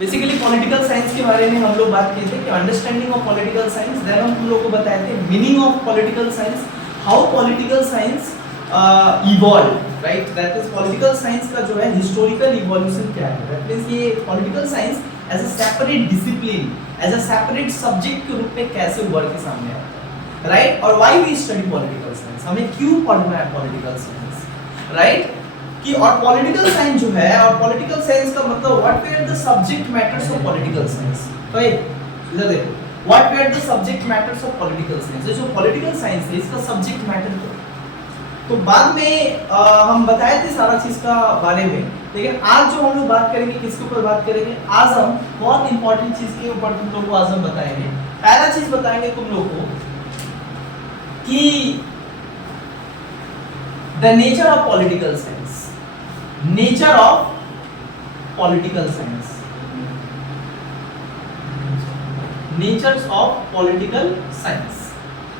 Basically political science के बारे में हम लोग बात किए थे कि understanding of political science, then हम तुम लोगों को बताए थे meaning of political science, how political science evolve, right? That is political science का जो है हिस्टोरिकल इवोल्यूशन क्या है। दैट मींस ये political science as a separate discipline, as a separate subject के रूप में कैसे उभर के सामने आता है, राइट? और why we study political science, हमें क्यों पढ़ना है पॉलिटिकल साइंस, राइट? कि और पॉलिटिकल साइंस जो है, और पॉलिटिकल साइंस का मतलब what were the subject matters of political science. तो इधर देखो, what were the subject matters of political science. जो पॉलिटिकल साइंस है इसका सब्जेक्ट मैटर क्या है? तो बाद में हम बताए थे सारा चीज का बारे में, लेकिन आज जो हम लोग बात करेंगे किसके ऊपर बात करेंगे, आज हम बहुत इंपॉर्टेंट चीज के ऊपर तुम लोग को आज हम बताएंगे। पहला चीज बताएंगे तुम लोग को कि the nature of political science, nature of political science, natures of political science.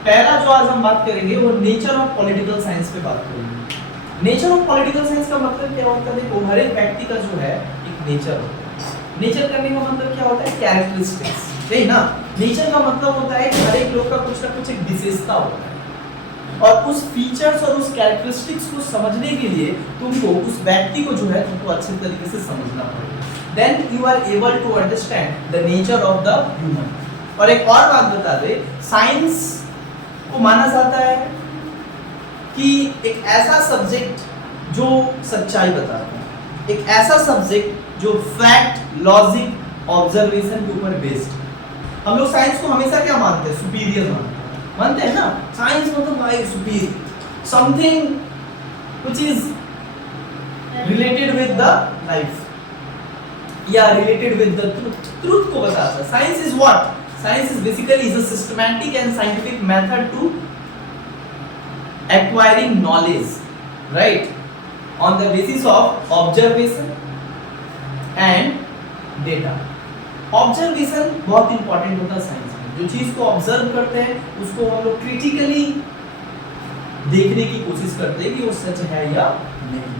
पहला जो आज हम बात करेंगे वो नेचर ऑफ पॉलिटिकल साइंस पे बात करेंगे। नेचर ऑफ पॉलिटिकल साइंस का मतलब क्या होता है? देखो, हर एक व्यक्ति का जो है एक नेचर होता है। नेचर करने का मतलब क्या होता है? कैरेक्टरिस्टिक्स, सही ना? नेचर का मतलब होता है कि हर एक लोग का कुछ ना कुछ एक विशेषता होता है, और उस फीचर्स और उस कैरेक्टरिस्टिक्स को समझने के लिए तुमको उस व्यक्ति को जो है तुमको अच्छे तरीके से समझना पड़ेगा। Then you are able to understand the nature of the human. और एक और बात बता दे, साइंस को माना जाता है कि एक ऐसा सब्जेक्ट जो सच्चाई बताता है, एक ऐसा सब्जेक्ट जो फैक्ट, लॉजिक, ऑब्जर्वेशन के ऊपर बेस्ड। हम लोग साइंस को हमेशा क्या मानते हैं? सुपीरियर मानते हैं ना। साइंस मतलब भाई superior, something which is related with the life या related with the truth. Truth को बताता है। Science is what? Science is basically is a systematic and scientific method to acquiring knowledge, right, on the basis of observation and data. Observation बहुत important होता है science में। जो चीज को ऑब्जर्व करते हैं उसको हम लोग क्रिटिकली देखने की कोशिश करते हैं कि वो सच है या नहीं।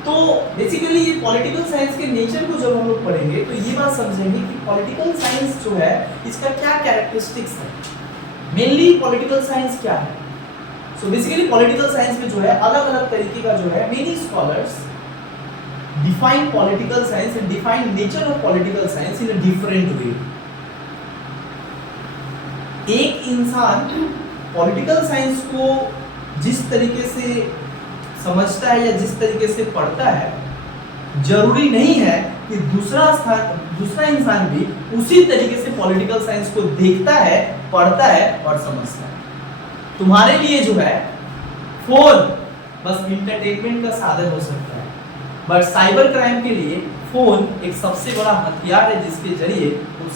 तो बेसिकली ये पॉलिटिकल साइंस के नेचर को जब हम लोग पढ़ेंगे तो ये बात समझेंगे कि पॉलिटिकल साइंस जो है इसका क्या कैरेक्टरिस्टिक्स है, मेनली पॉलिटिकल साइंस क्या है। सो बेसिकली पॉलिटिकल साइंस में जो है अलग अलग तरीके का जो है many scholars define political science and define nature of political science in a different way. एक इंसान पॉलिटिकल साइंस को जिस तरीके से समझता है या जिस तरीके से पढ़ता है, जरूरी नहीं है कि दूसरा इंसान भी उसी तरीके से पॉलिटिकल साइंस को देखता है, पढ़ता है और समझता है। तुम्हारे लिए जो है फोन बस इंटरटेनमेंट का साधन हो सकता है, बट साइबर क्राइम के लिए फोन एक सबसे बड़ा हथियार है जिसके जरिए वो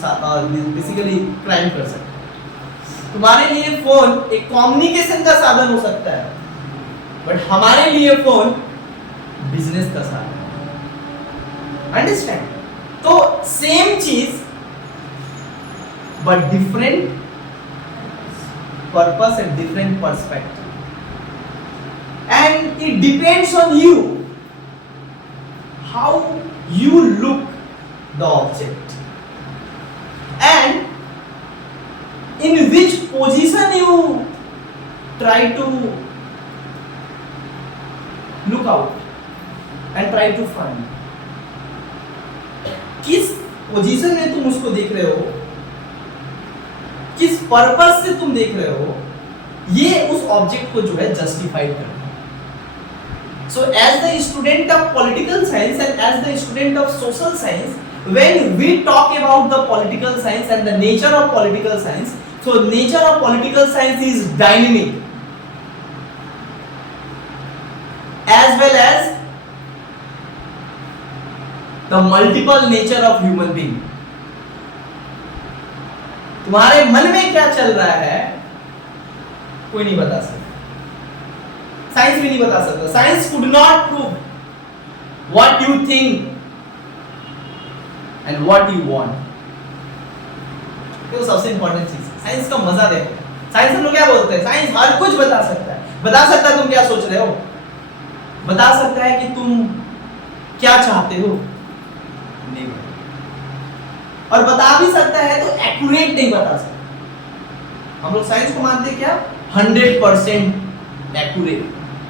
बेसिकली क्राइम कर सकते हैं। तुम्हारे लिए फोन एक कम्युनिकेशन का साधन हो सकता है, बट हमारे लिए फोन बिजनेस का साधन है। अंडरस्टैंड? तो सेम चीज but different purpose and different perspective, and it depends on you how you look the object and in which position you try to look out and try to find। किस position में तुम उसको देख रहे हो, किस purpose से तुम देख रहे हो, ये उस ऑब्जेक्ट को जो है जस्टिफाइड करता है। So as the student of political science and as the student of social science, when we talk about the political science and the nature of political science, so nature of political science is dynamic as well as the multiple nature of human being। तुम्हारे मन में क्या चल रहा है कोई नहीं बता सकता, साइंस भी नहीं बता सकता। Science could not prove what you think and what you want। तो सबसे इंपॉर्टेंट चीज है साइंस का मजा देखो। साइंस हम लोग क्या बोलते हैं? साइंस हर कुछ बता सकता है। बता सकता है तुम क्या सोच रहे हो, बता सकता है कि तुम क्या चाहते हो, नहीं। और बता भी सकता है तो एक्यूरेट नहीं बता सकता। हम लोग साइंस को मानते हैं क्या 100% एक्यूरेट,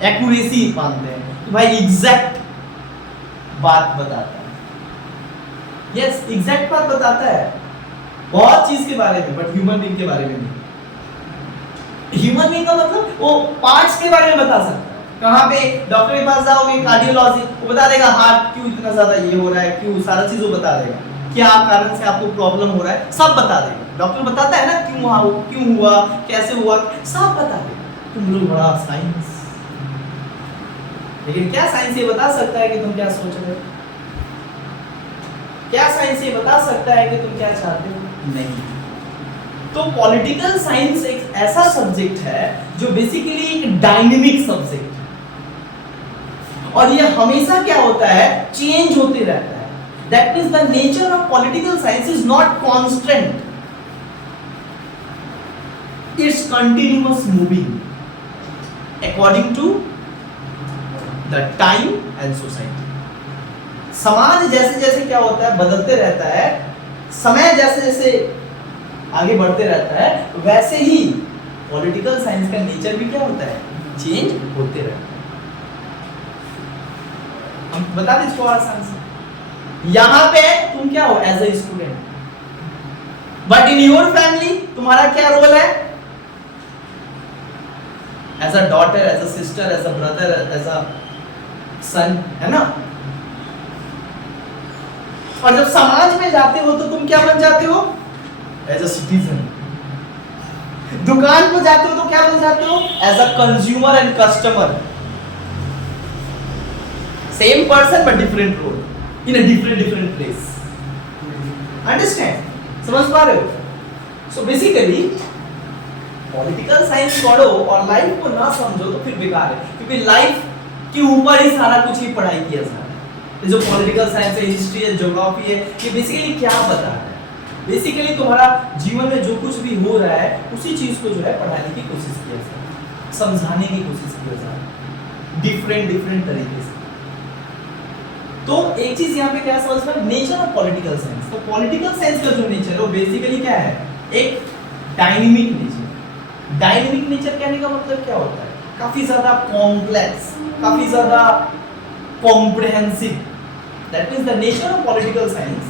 एक्यूरेसी मानते हैं कि भाई एग्जैक्ट बात बताता है। यस, एग्जैक्ट बात बताता है बहुत चीज के बारे में, बट ह्यूमन बीइंग के बारे में नहीं। ह्यूमन बीइंग का मतलब वो पार्ट्स के बारे में बता सकता है। कहां पे डॉक्टर के पास जाओगे कार्डियोलॉजी, वो बता देगा हार्ट क्यों इतना ज्यादा ये हो रहा है, क्यों, सारा चीज वो बता देगा, क्या कारण से आपको प्रॉब्लम हो रहा है, सब बता देगा। डॉक्टर बताता है ना क्यों हुआ, कैसे हुआ, सब बता देगा। तुम लोग बड़ा साइंस, लेकिन क्या साइंस ये बता सकता है कि तुम क्या सोच रहे हो? क्या साइंस ये बता सकता है कि तुम क्या चाहते हो? नहीं। तो पॉलिटिकल साइंस एक ऐसा सब्जेक्ट है जो बेसिकली एक डायनेमिक सब्जेक्ट है, और ये हमेशा क्या होता है, चेंज होते रहता है। That means the nature of political science is not constant, it's continuous moving according to the time and society. समाज जैसे जैसे क्या होता है, बदलते रहता है, समय जैसे जैसे आगे बढ़ते रहता है, वैसे ही पॉलिटिकल साइंस का नेचर भी क्या होता है, चेंज होते रहता है। हम बता दें इसको आसान से, यहां पे तुम क्या हो as a student, but in your family तुम्हारा क्या रोल है, as a daughter, as a sister, as a brother, as a son, है ना। और जब समाज में जाते हो तो तुम क्या बन जाते हो, एज अ सिटीजन। दुकान को जाते हो तो क्या बन जाते हो, as a consumer and customer. Same person but different role in a different place. Understand, समझ पा रहे हो? सो बेसिकली पॉलिटिकल साइंस पढ़ो और लाइफ को ना समझो तो फिर बेकार है, क्योंकि लाइफ के ऊपर ही सारा कुछ ही पढ़ाई किया जा रहा है। जो पॉलिटिकल साइंस है, हिस्ट्री है, ज्योग्राफी है, ये बेसिकली क्या बता रहा है, बेसिकली तुम्हारा जीवन में जो कुछ भी हो रहा है उसी चीज को जो है पढ़ाने की कोशिश किया जा रहा है, समझाने की कोशिश किया जा रहा है डिफरेंट तरीके से। तो एक चीज यहाँ पे क्या समझना, नेचर ऑफ पॉलिटिकल साइंस। तो पॉलिटिकल साइंस का जो नेचर है वो बेसिकली क्या है, एक डायनेमिक नेचर। डायनेमिक नेचर कहने का मतलब क्या होता है, काफी ज्यादा कॉम्प्लेक्स, काफी ज्यादा comprehensive. That means the nature of political science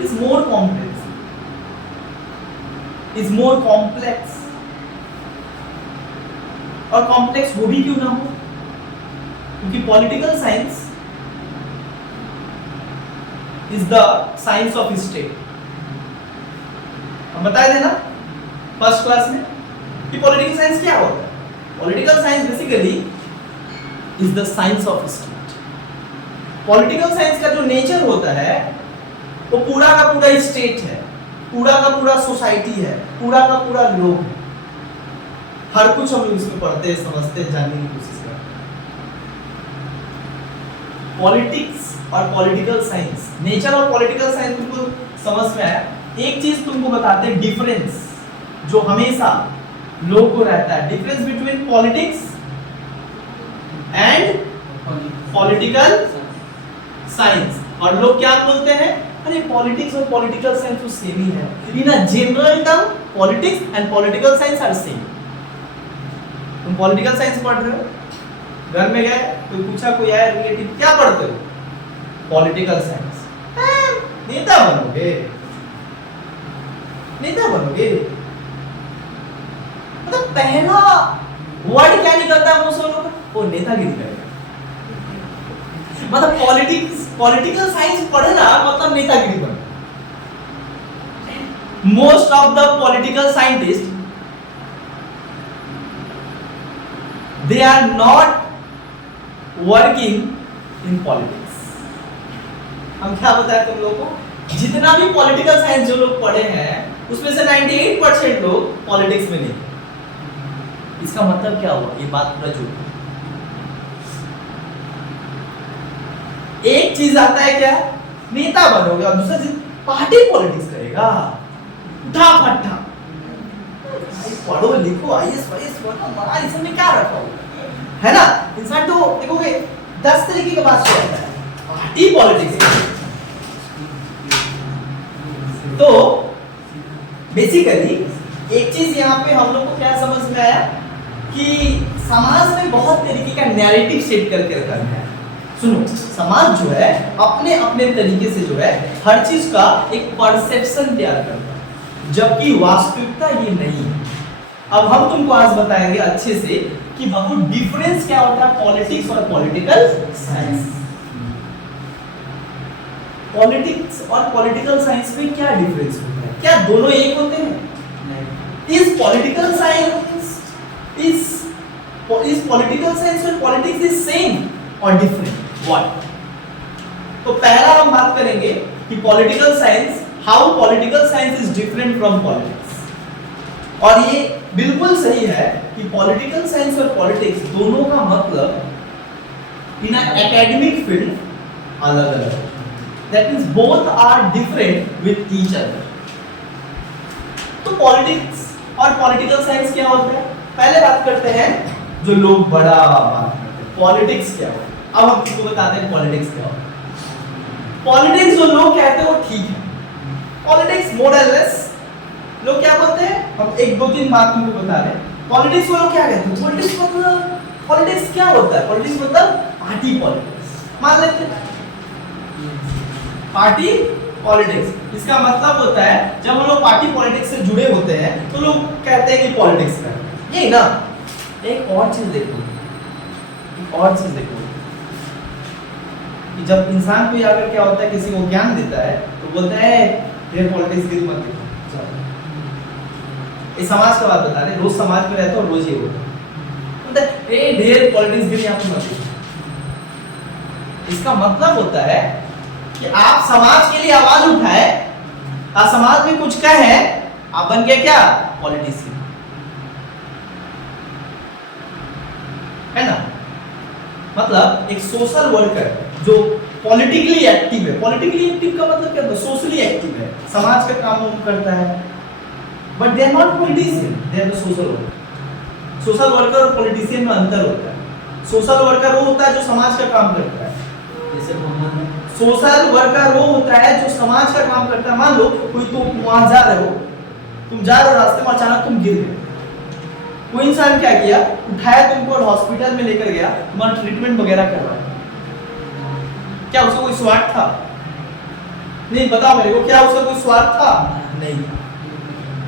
is more complex, is more complex. और कॉम्प्लेक्स वो भी क्यों ना हो, क्योंकि political science is the science of state. हम बताए थे ना फर्स्ट क्लास में कि पॉलिटिकल साइंस क्या होता है। Political science basically is the science of state. Political science का जो नेचर होता है वो पूरा का पूरा स्टेट है, पूरा का पूरा सोसाइटी है, पूरा का पूरा लोग है। हर कुछ हम लोग इसमें पढ़ते हैं, समझते हैं, जानने की कोशिश करते हैं। पॉलिटिक्स और पॉलिटिकल साइंस, नेचर और पॉलिटिकल साइंस तुमको समझ में आया। एक चीज तुमको बताते हैं, डिफरेंस जो हमेशा लोगों को रहता है, difference between politics and political science. और लोग क्या बोलते हैं, अरे पॉलिटिक्स और पॉलिटिकल साइंस तो सेम ही है। In a general term politics and political science are same. तुम पॉलिटिकल साइंस पढ़ रहे हो, घर में गए कोई पूछा, कोई आया रिलेटिव, क्या पढ़ते हो, पॉलिटिकल साइंस। नेता बनोगे, नेता बनोगे। मतलब पहला वर्ड क्या निकलता है मुंह से लोगों का, वो नेतागिरी करेगा। मतलब पॉलिटिकल साइंस पढ़ना मतलब नेतागिरी बनना। Most of the political scientist they are not working in politics। हम क्या बताएं तुम लोगों को, जितना भी पॉलिटिकल साइंस जो लोग पढ़े हैं उसमें से 98% लोग पॉलिटिक्स में नहीं। इसका मतलब क्या हुआ, ये बात पूरा झूठ है। एक चीज आता है क्या, नेता बनोगे, और दूसरा चीज पार्टी पॉलिटिक्स करेगा, उठा फट्टा। पढ़ो लिखो, आईएएस वाईएएस बनो, बड़ा इसमें क्या रखा हुआ है ना। इंसान तो देखोगे 10 तरीके की बात करता है, पार्टी पॉलिटिक्स। तो बेसिकली एक चीज यहाँ पे हम लोग को क्या समझ में आया कि समाज में बहुत तरीके का नैरेटिव सेट करके रखा है। सुनो, समाज जो है अपने अपने तरीके से जो है हर चीज का एक परसेप्शन तैयार करता है, जबकि वास्तविकता ये नहीं है। अब हम तुमको आज बताएंगे अच्छे से कि बाबू डिफरेंस क्या होता है पॉलिटिक्स और पॉलिटिकल साइंस। पॉलिटिक्स और पॉलिटिकल साइंस में क्या डिफरेंस होता है? क्या दोनों एक होते हैं? Is political science is political science और पॉलिटिक्स इज सेम और डिफरेंट? व्हाट? तो पहला हम बात करेंगे कि political science, how political science is different from politics. और ये बिल्कुल सही है कि पॉलिटिकल साइंस और पॉलिटिक्स दोनों का मतलब इन एकेडमिक फील्ड अलग अलग है। That means both are different with each other. तो पॉलिटिक्स और पॉलिटिकल साइंस क्या होता है? पहले बात करते हैं जो लोग बड़ा बात करते हैं, पॉलिटिक्स क्या होता है। अब हम तुमको बताते हैं पॉलिटिक्स क्या होता है। पॉलिटिक्स जो लोग कहते हैं वो ठीक है। पॉलिटिक्स मोर और लेस लोग क्या बोलते हैं, हम एक दो तीन बात तुमको बता रहे हैं। पॉलिटिक्स वो लोग क्या कहते हैं? पॉलिटिक्स क्या होता है? पॉलिटिक्स मतलब पार्टी पॉलिटिक्स। मान लेते हैं पार्टी पॉलिटिक्स, इसका मतलब होता है जब हम लोग पार्टी पॉलिटिक्स से जुड़े होते हैं तो लोग कहते हैं कि पॉलिटिक्स कर ये ना। एक और चीज देखो, कि जब इंसान को अगर क्या होता है किसी को ज्ञान देता है तो बोलता है ढेर पॉलिटिक्स की मत देखो। ये समाज का बात बता रहे, रोज समाज में रहता है और रोज ये होता है ये ढेर पॉलिटिक्स की आप मत देखो। इसका मतलब होता है कि आप समाज के लिए आवाज उठाए, समाज में कुछ कहे, आप बन गए क्या? पॉलिटिशियन, है ना। मतलब एक सोशल वर्कर जो पॉलिटिकली एक्टिव है। पॉलिटिकली एक्टिव का मतलब क्या होता है? सोशली एक्टिव है, समाज का काम करता है, but they are not politician, they are the social worker. Social worker और पॉलिटिशियन में अंतर होता है। सोशल वर्कर वो होता है जो समाज का काम करता है, जैसे सोशल वर्कर वो होता है जो समाज का काम करता है। मान लो कोई तुम वहां जा रहे हो, तुम जा रहे हो रास्ते में, अचानक तुम गिर गए, कोई इंसान क्या किया, उठाया तुमको और हॉस्पिटल में लेकर गया, तुम्हारा ट्रीटमेंट वगैरह करवाया। क्या उसका कोई स्वार्थ था? नहीं, बताओ मेरे को, क्या उसका कोई स्वार्थ था? नहीं।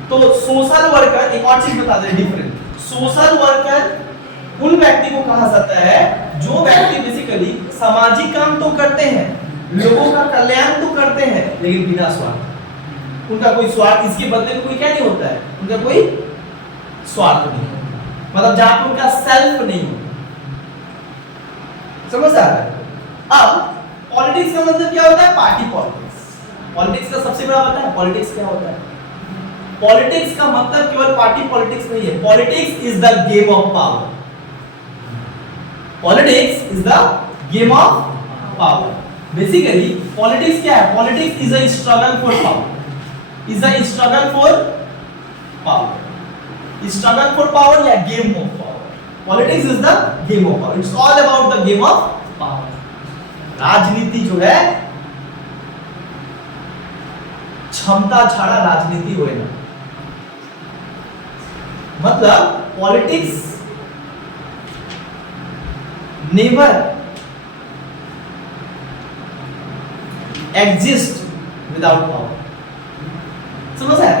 तो सोशल वर्कर, एक और चीज बता दे डिफरेंट, सोशल वर्कर उन व्यक्ति को कहा जाता है जो व्यक्ति बेसिकली सामाजिक काम तो करते हैं, लोगों का कल्याण तो करते हैं, लेकिन बिना स्वार्थ। उनका कोई स्वार्थ, इसके बदले में कोई क्या नहीं होता है, उनका कोई स्वार्थ नहीं होता, मतलब जहां पर उनका सेल्फ नहीं होता। समझ आ रहा है? अब पॉलिटिक्स का मतलब क्या होता है? Party politics. पॉलिटिक्स का सबसे बड़ा पता है पॉलिटिक्स क्या होता है? पॉलिटिक्स का मतलब केवल पार्टी पॉलिटिक्स नहीं है। Politics is the game of power. Politics is the game of power. Basically politics क्या है? Politics is a struggle for power, is a struggle for power, struggle for power या game of power. Politics is the game of power, it's all about the game of power. राजनीति जो है क्षमता छाड़ा राजनीति होए ना, मतलब politics never exist without power. समझ आया?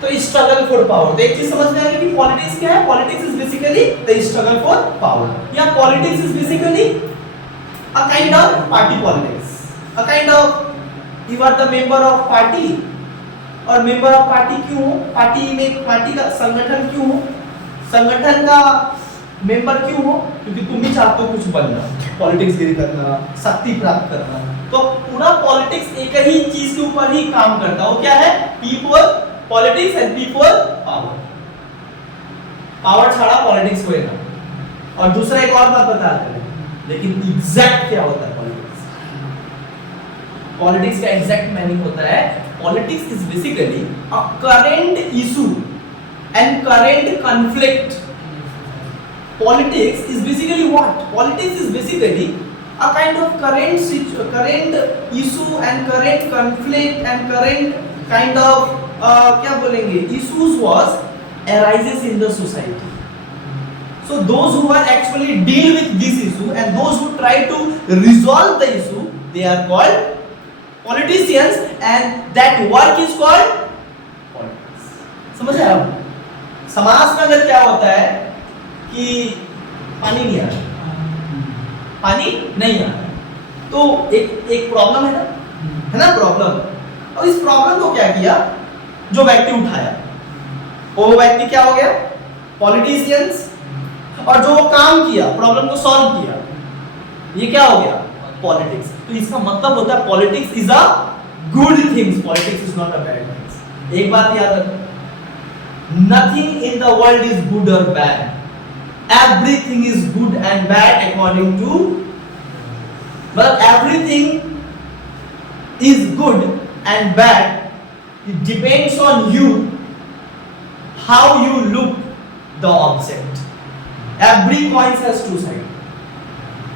तो स्ट्रगल फॉर पावर, तो एक चीज समझ में आएगी कि पॉलिटिक्स क्या है। Politics is basically the struggle for power, या politics is basically a kind of party politics, a kind of you are the member of party. और मेंबर ऑफ पार्टी क्यों हो? पार्टी में, पार्टी का संगठन क्यों हो? संगठन का मेंबर क्यों हो? क्योंकि तुम भी चाहते हो कुछ बनना, पॉलिटिक्स गिरी करना, शक्ति प्राप्त करना। तो पूरा पॉलिटिक्स एक ही चीज के ऊपर ही काम करता है, वो क्या है? P for politics and P for power. Power छाड़ा पॉलिटिक्स होए ना। और दूसरा एक और बात बताते हैं, लेकिन एग्जैक्ट क्या होता है पॉलिटिक्स? पॉलिटिक्स का एग्जैक्ट मीनिंग होता है, politics is basically a current issue and current conflict. Politics is basically what? Politics is basically a kind of current issue and current conflict and current kind of क्या बोलेंगे issues was arises in the society. So those who are actually deal with this issue and those who try to resolve the issue, they are called politicians and that work is called politics. समझ रहे आप? समाज में अगर क्या होता है कि पानी नहीं आ रहा, पानी नहीं आ रहा, तो एक प्रॉब्लम है ना प्रॉब्लम। और इस प्रॉब्लम को क्या किया, जो व्यक्ति उठाया वो व्यक्ति क्या हो गया, पॉलिटिशियंस, और जो काम किया प्रॉब्लम को सॉल्व किया, ये क्या हो गया, पॉलिटिक्स। तो इसका मतलब होता है politics is a good things, politics is not a bad things. एक बात याद रखो, nothing in the world is good और bad, everything is good and bad according to, मतलब everything is good and bad, it depends on you how you look the object. Every coin has two sides.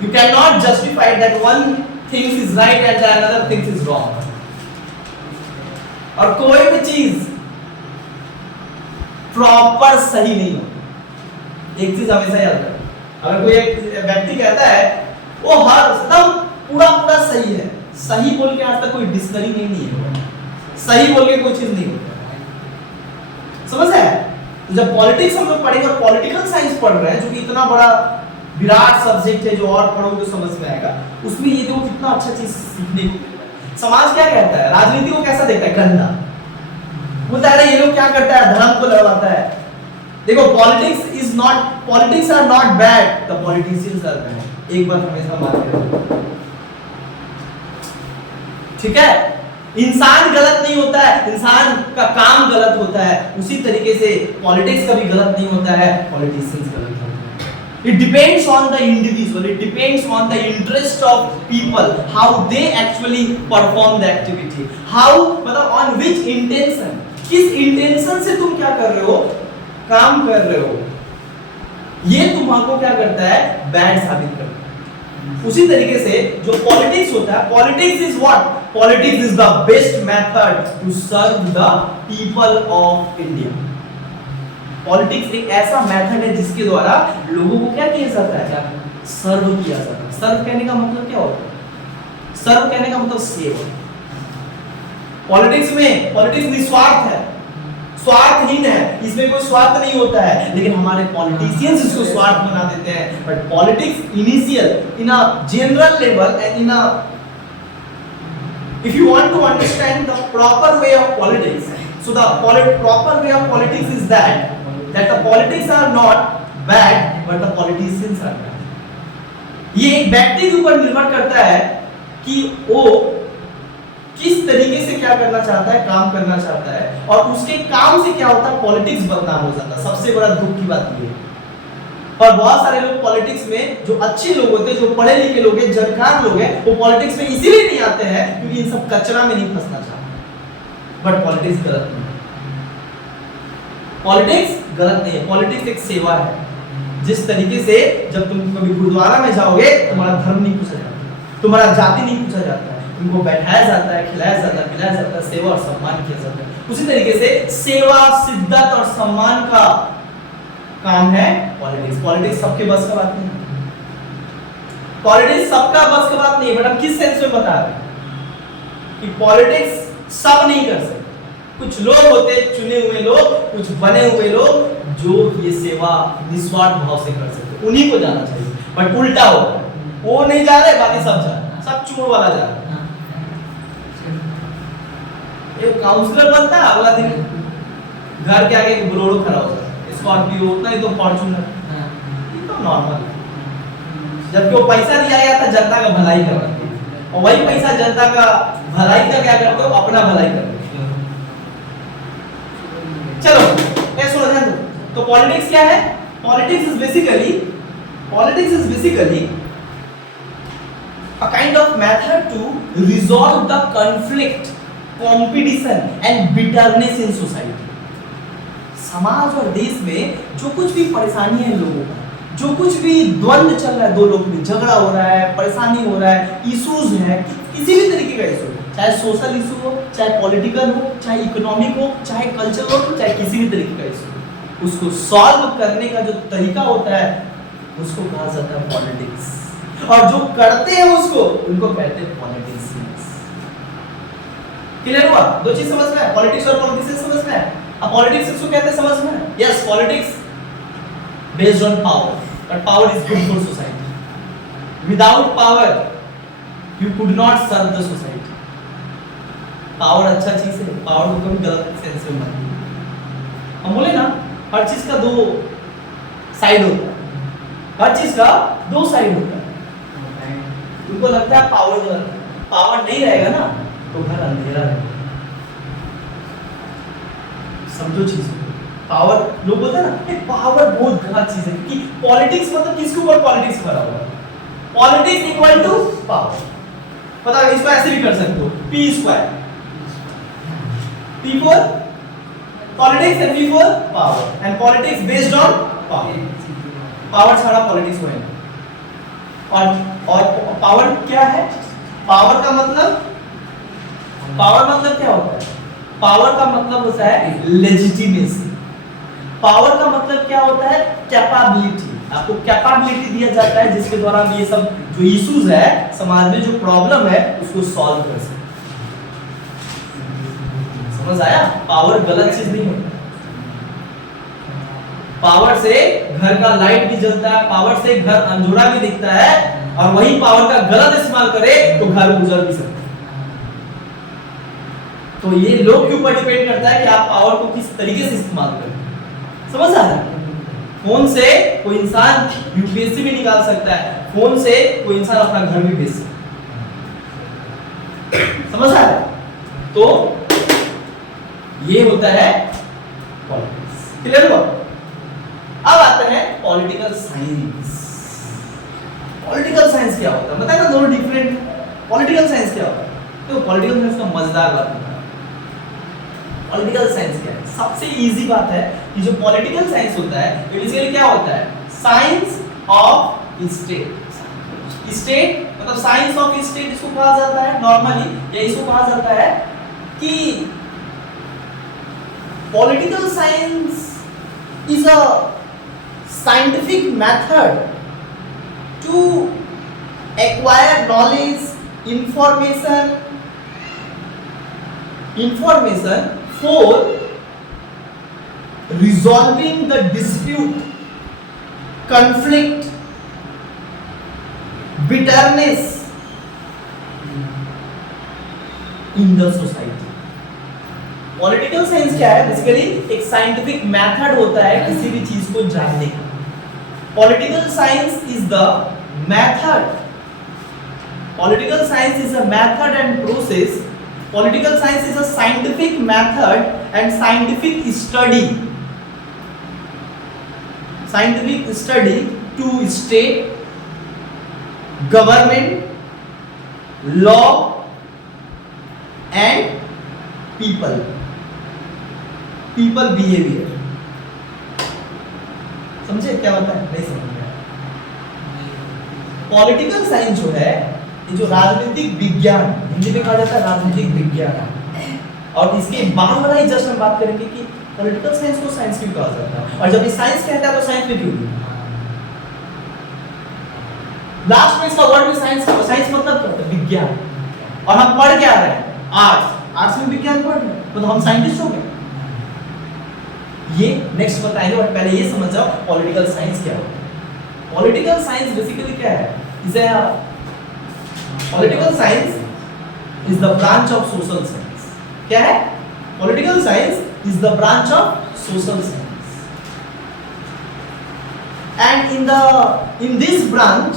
You cannot justify that one thing is right and the another thing is wrong. और कोई भी चीज proper सही नहीं होती। एक चीज हमेशा याद रखो, अगर कोई एक व्यक्ति कहता है वो हर एकदम पूरा सही है, सही बोल के आज तक कोई डिक्शनरी नहीं है, सही बोल के कोई चीज नहीं होती, समझ है? तो जब पॉलिटिक्स हम लोग पढ़ेंगे और पॉलिटिकल साइंस पढ़ रहे हैं जो कि इतना बड़ा विराट सब्जेक्ट है, जो और पढ़ोगे तो समझ में आएगा, उसमें ये देखो कितना अच्छा चीज सीखने को मिलता है। समाज क्या कहता है, राजनीति को कैसा देखता है, गंदा, बोलता है ये लोग क्या करता है, धर्म को लड़वाता है। देखो politics are not bad, the politicians are bad. एक बात हमेशा मान रखो, ठीक है? इंसान गलत नहीं होता है, इंसान का काम गलत होता है, उसी तरीके से पॉलिटिक्स कभी गलत नहीं होता है, पॉलिटिशियंस गलत होते हैं। It depends on the individual, it depends on the interest of people, how they actually perform the activity, how मतलब on which intention, किस इंटेंशन से तुम क्या कर रहे हो, काम कर रहे हो, ये तुम्हारे क्या करता है, बैड साबित करता है। उसी तरीके से जो पॉलिटिक्स होता है, politics is what, politics is the best method to serve the people of India. Politics एक ऐसा मेथड है जिसके द्वारा लोगों को क्या किया जाता है, सर्व किया जाता है। सर्व कहने का मतलब क्या होता है, सर्व कहने का मतलब सेवा। पॉलिटिक्स निस्वार्थ है, स्वार्थहीन है, इसमें कोई स्वार्थ नहीं होता है, लेकिन हमारे पॉलिटिशियंस इसको स्वार्थ बना देते हैं। But politics initial in a general level and in a, if you want to understand the proper way of politics, so the proper way of politics is that the politics are not bad but the politicians are bad। ये एक व्यक्ति के ऊपर निर्भर करता है कि वो किस तरीके से क्या करना चाहता है, काम करना चाहता है, और उसके काम से क्या होता है, पॉलिटिक्स बदनाम हो जाता है। सबसे बड़ा दुख की बात ये है। और बहुत सारे लोग पॉलिटिक्स में जो अच्छे लोग होते हैं, जो पढ़े लिखे लोग हैं, जानकार लोग हैं, वो पॉलिटिक्स में इसीलिए नहीं आते हैं क्योंकि इन सब कचरा में नहीं फंसना चाहते। बट पॉलिटिक्स गलत नहीं है, पॉलिटिक्स गलत नहीं है, पॉलिटिक्स एक सेवा है। जिस तरीके से जब तुम कभी गुरुद्वारा में जाओगे, तुम्हारा धर्म नहीं पूछा जाता, तुम्हारा जाति नहीं पूछा जाता है, तुमको बैठाया जाता है, खिलाया जाता है, पिलाया जाता है, सेवा और सम्मान किया जाता है। उसी तरीके से सेवा, शिद्दत और सम्मान का काम है पॉलिटिक्स। पॉलिटिक्स सबके बस का बात नहीं, पॉलिटिक्स सबका बस का बात नहीं। बट हम किस सेंस में बता रहे हैं कि पॉलिटिक्स सब नहीं कर सकते। कुछ लोग होते, चुने हुए लोग, कुछ बने हुए लोग जो ये सेवा निस्वार्थ भाव से कर सकते, उन्हीं को जाना चाहिए। बट उल्टा होता है, वो नहीं जा रहे, बाकी सब जा रहे, सब चोर वाला जा रहा है। एक काउंसलर बनता है, अगला दिन घर के आगे एक बोलेरो खड़ा होता है, स्कॉर्पियो उतना ही तो फॉर्च्यूनर, ये तो नॉर्मल है। जबकि वो पैसा दिया गया था जनता का भलाई करने, और वही पैसा जनता का भलाई का क्या करते हो, अपना भलाई करते हो। चलो ये सुनो ध्यान दो। तो पॉलिटिक्स क्या है? Politics is basically a kind of method to resolve the conflict, competition and bitterness in society। समाज और देश में जो कुछ भी परेशानी है लोगों का, जो कुछ भी द्वंद्व चल रहा है, दो लोग में झगड़ा हो रहा है, परेशानी हो रहा है, इश्यूज है, किसी भी तरीके का इशू, चाहे सोशल इशू हो, चाहे पॉलिटिकल हो, चाहे इकोनॉमिक हो, चाहे कल्चरल हो, चाहे किसी भी तरीके का इशू, उसको सॉल्व करने का जो तरीका होता है उसको कहा जाता है पॉलिटिक्स। और जो करते हैं उसको, उनको कहते हैं पॉलिटिशियंस। क्लियर हुआ? दो चीज समझ में है, पॉलिटिक्स और पॉलिटिशियंस समझ में है। अब पॉलिटिक्स किसको कहते हैं समझ में? Yes, politics based on power, but power is good for society. Without power you could not serve the society. Power अच्छा चीज है, पावर को कभी गलत सेंस में मत लीजिए। हम बोले ना, हर चीज का दो साइड होता है, हर चीज का दो साइड होता है। उनको लगता है पावर गलत है, पावर नहीं रहेगा ना तो घर अंधेरा रहेगा। समझो चीज, पावर, लोग बोलते हैं ना पावर बहुत गलत चीज है, क्योंकि पॉलिटिक्स मतलब किसके ऊपर पॉलिटिक्स भरा हुआ है? Politics equal to power. पता है, इसको ऐसे भी कर सकते हो, P square, P for politics and P for power, and politics based on power. Power छाड़ा पॉलिटिक्स होएगा। और पावर क्या है? पावर का मतलब, पावर मतलब क्या होता है? पावर का मतलब होता है लेजिटिमेसी। पावर का मतलब क्या होता है? कैपेबिलिटी। आपको कैपेबिलिटी दिया जाता है जिसके द्वारा हम ये सब जो इश्यूज है समाज में, जो प्रॉब्लम है, उसको सॉल्व कर सकते। समझ आया? पावर गलत चीज नहीं होता। पावर से घर का लाइट भी जलता है, पावर से घर अंधेरा भी दिखता है, और वही पावर का गलत इस्तेमाल करे तो घर गुजर भी सकता है। तो ये लोग के ऊपर डिपेंड करता है कि आप पावर को किस तरीके से इस्तेमाल करें। समझ आ रहा है? फोन से कोई इंसान यूपीएससी भी निकाल सकता है, फोन से कोई इंसान अपना घर भी भेज सकता है। समझ आ रहा है? तो ये होता है पॉलिटिक्स। क्लियर हुआ? अब आते हैं पॉलिटिकल साइंस। पॉलिटिकल साइंस क्या होता है? बताया ना, दोनों डिफरेंट। पॉलिटिकल साइंस क्या होता है? तो पॉलिटिकल साइंस का मजेदार बात है। पॉलिटिकल साइंस क्या है? सबसे इजी बात है कि जो पॉलिटिकल साइंस होता है बेसिकली क्या होता है? Science of state. स्टेट मतलब साइंस ऑफ स्टेट इसको कहा जाता है नॉर्मली, या इसको कहा जाता है कि political science is a scientific method to acquire knowledge, information for resolving the dispute, conflict, bitterness in the society. Political science क्या है? बेसिकली एक साइंटिफिक मेथड होता है किसी भी चीज को जानने का। Political science is the method, political science is a method and process, political science is a scientific method and scientific study to state, government, law and people behavior। समझे क्या होता है? नहीं समझ में? पॉलिटिकल साइंस जो है, जो राजनीतिक विज्ञान, हिंदी में कहा जाता है राजनीतिक विज्ञान, और इसके बाद वाला ही जस्ट हम बात करेंगे कि पॉलिटिकल साइंस को साइंस क्यों कहा जाता है, और जब ये साइंस कहता है तो साइंस में क्यों? लास्ट में इसका वर्ड में साइंस, साइंस मतलब क्या होता है? विज्ञान। और हम पढ़ क्या रहे हैं? आर्ट्स में विज्ञान पढ़ रहे हैं, तो हम साइंटिस्ट हो गए। ये नेक्स्ट बताएंगे, बट पहले ये समझ जाओ पॉलिटिकल साइंस क्या होता है। पॉलिटिकल साइंस बेसिकली क्या है? इसे political science is the branch of social science. क्या है? Political science is the branch of social science, and in this branch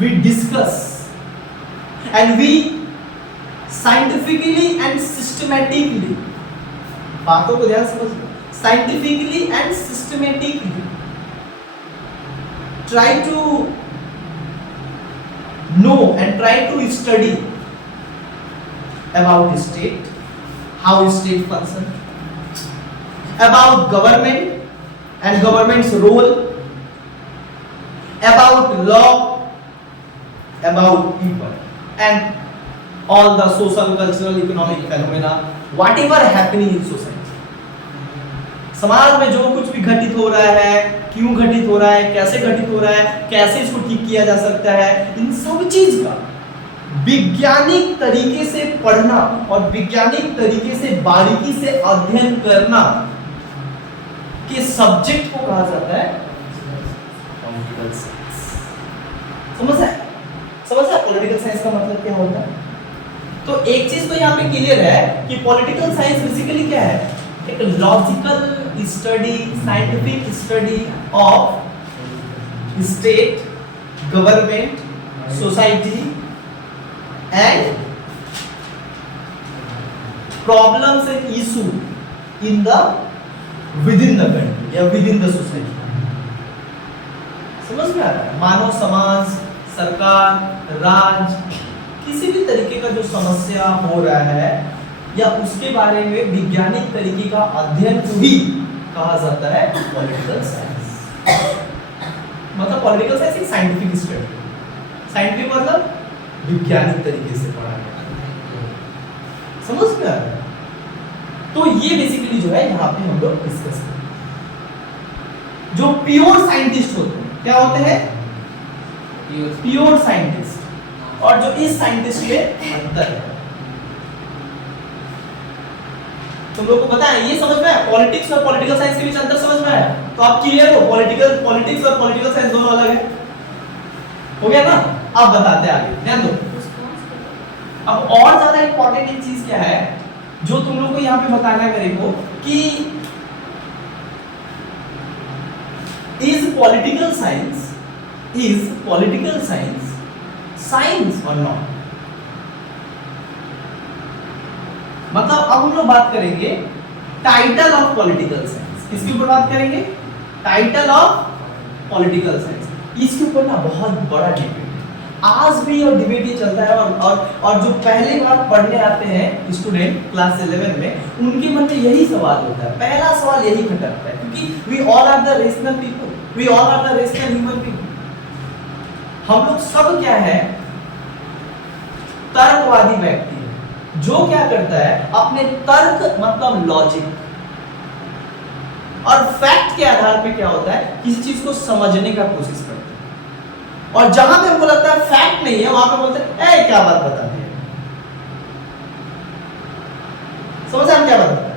we discuss and we scientifically and systematically, बातों को ध्यान समझो, scientifically and systematically try to know and try to study about state, how state function, about government and government's role, about law, about people, and all the social, cultural, economic phenomena, whatever happening in society. समाज में जो कुछ भी घटित हो रहा है, क्यों घटित हो रहा है, कैसे घटित हो रहा है, कैसे इसको ठीक किया जा सकता है, इन सब चीज का वैज्ञानिक तरीके से पढ़ना और वैज्ञानिक तरीके से बारीकी से अध्ययन करना के सब्जेक्ट को कहा जाता है पॉलिटिकल साइंस। समझ है? पॉलिटिकल साइंस का मतलब क्या होता है? तो एक चीज तो यहाँ पे क्लियर है कि पॉलिटिकल साइंस बेसिकली क्या है? एक logical study, scientific study of state, government, society and problems and issue in the within the country या विदिन द सोसाइटी। समझ में आ रहा है? मानव समाज, सरकार, राज्य, किसी भी तरीके का जो समस्या हो रहा है या उसके बारे में वैज्ञानिक तरीके का अध्ययन को ही कहा जाता है पॉलिटिकल साइंस। मतलब पॉलिटिकल साइंस एक साइंटिफिक स्टडी। साइंटिफिक मतलब वैज्ञानिक तरीके से पढ़ा गया। समझ में आ रहा है? तो ये बेसिकली जो है यहाँ पे हम लोग डिस्कस करें। जो प्योर साइंटिस्ट होते हैं, क्या होते हैं? Pure scientist. और जो इस साइंटिस्ट में अंतर है, तुम लोग को पता है, ये समझ में है? पॉलिटिक्स और पॉलिटिकल साइंस के बीच अंतर समझ में है? तो आप क्लियर हो? पॉलिटिक्स और पॉलिटिकल साइंस दोनों अलग है। हो गया ना? अब बताते हैं आगे, ध्यान दो। अब और ज्यादा इंपॉर्टेंट एक चीज क्या है जो तुम लोग को यहाँ पे बताना है मेरे को कि इज पॉलिटिकल साइंस साइंस और नॉट? मतलब अब हम लोग बात करेंगे टाइटल ऑफ पॉलिटिकल साइंस। किसके ऊपर बात करेंगे? Title of political science. इसके ऊपर ना बहुत बड़ा डिबेट है आज भी, और डिबेट ये चलता है। और जो पहली बार पढ़ने आते हैं स्टूडेंट क्लास 11 में, उनके मन में यही सवाल होता है, पहला सवाल यही खटकता है, क्योंकि we all are the rational people, we all are the rational human people. हम लोग सब क्या है? तर्कवादी व्यक्ति है। जो क्या करता है? अपने तर्क मतलब लॉजिक और फैक्ट के आधार पे क्या होता है? किसी चीज को समझने का कोशिश करता है। और जहां पे हमको लगता है फैक्ट नहीं है, वहां पे बोलते हैं ए क्या बात बताते हैं। समझ हम क्या बताते हैं?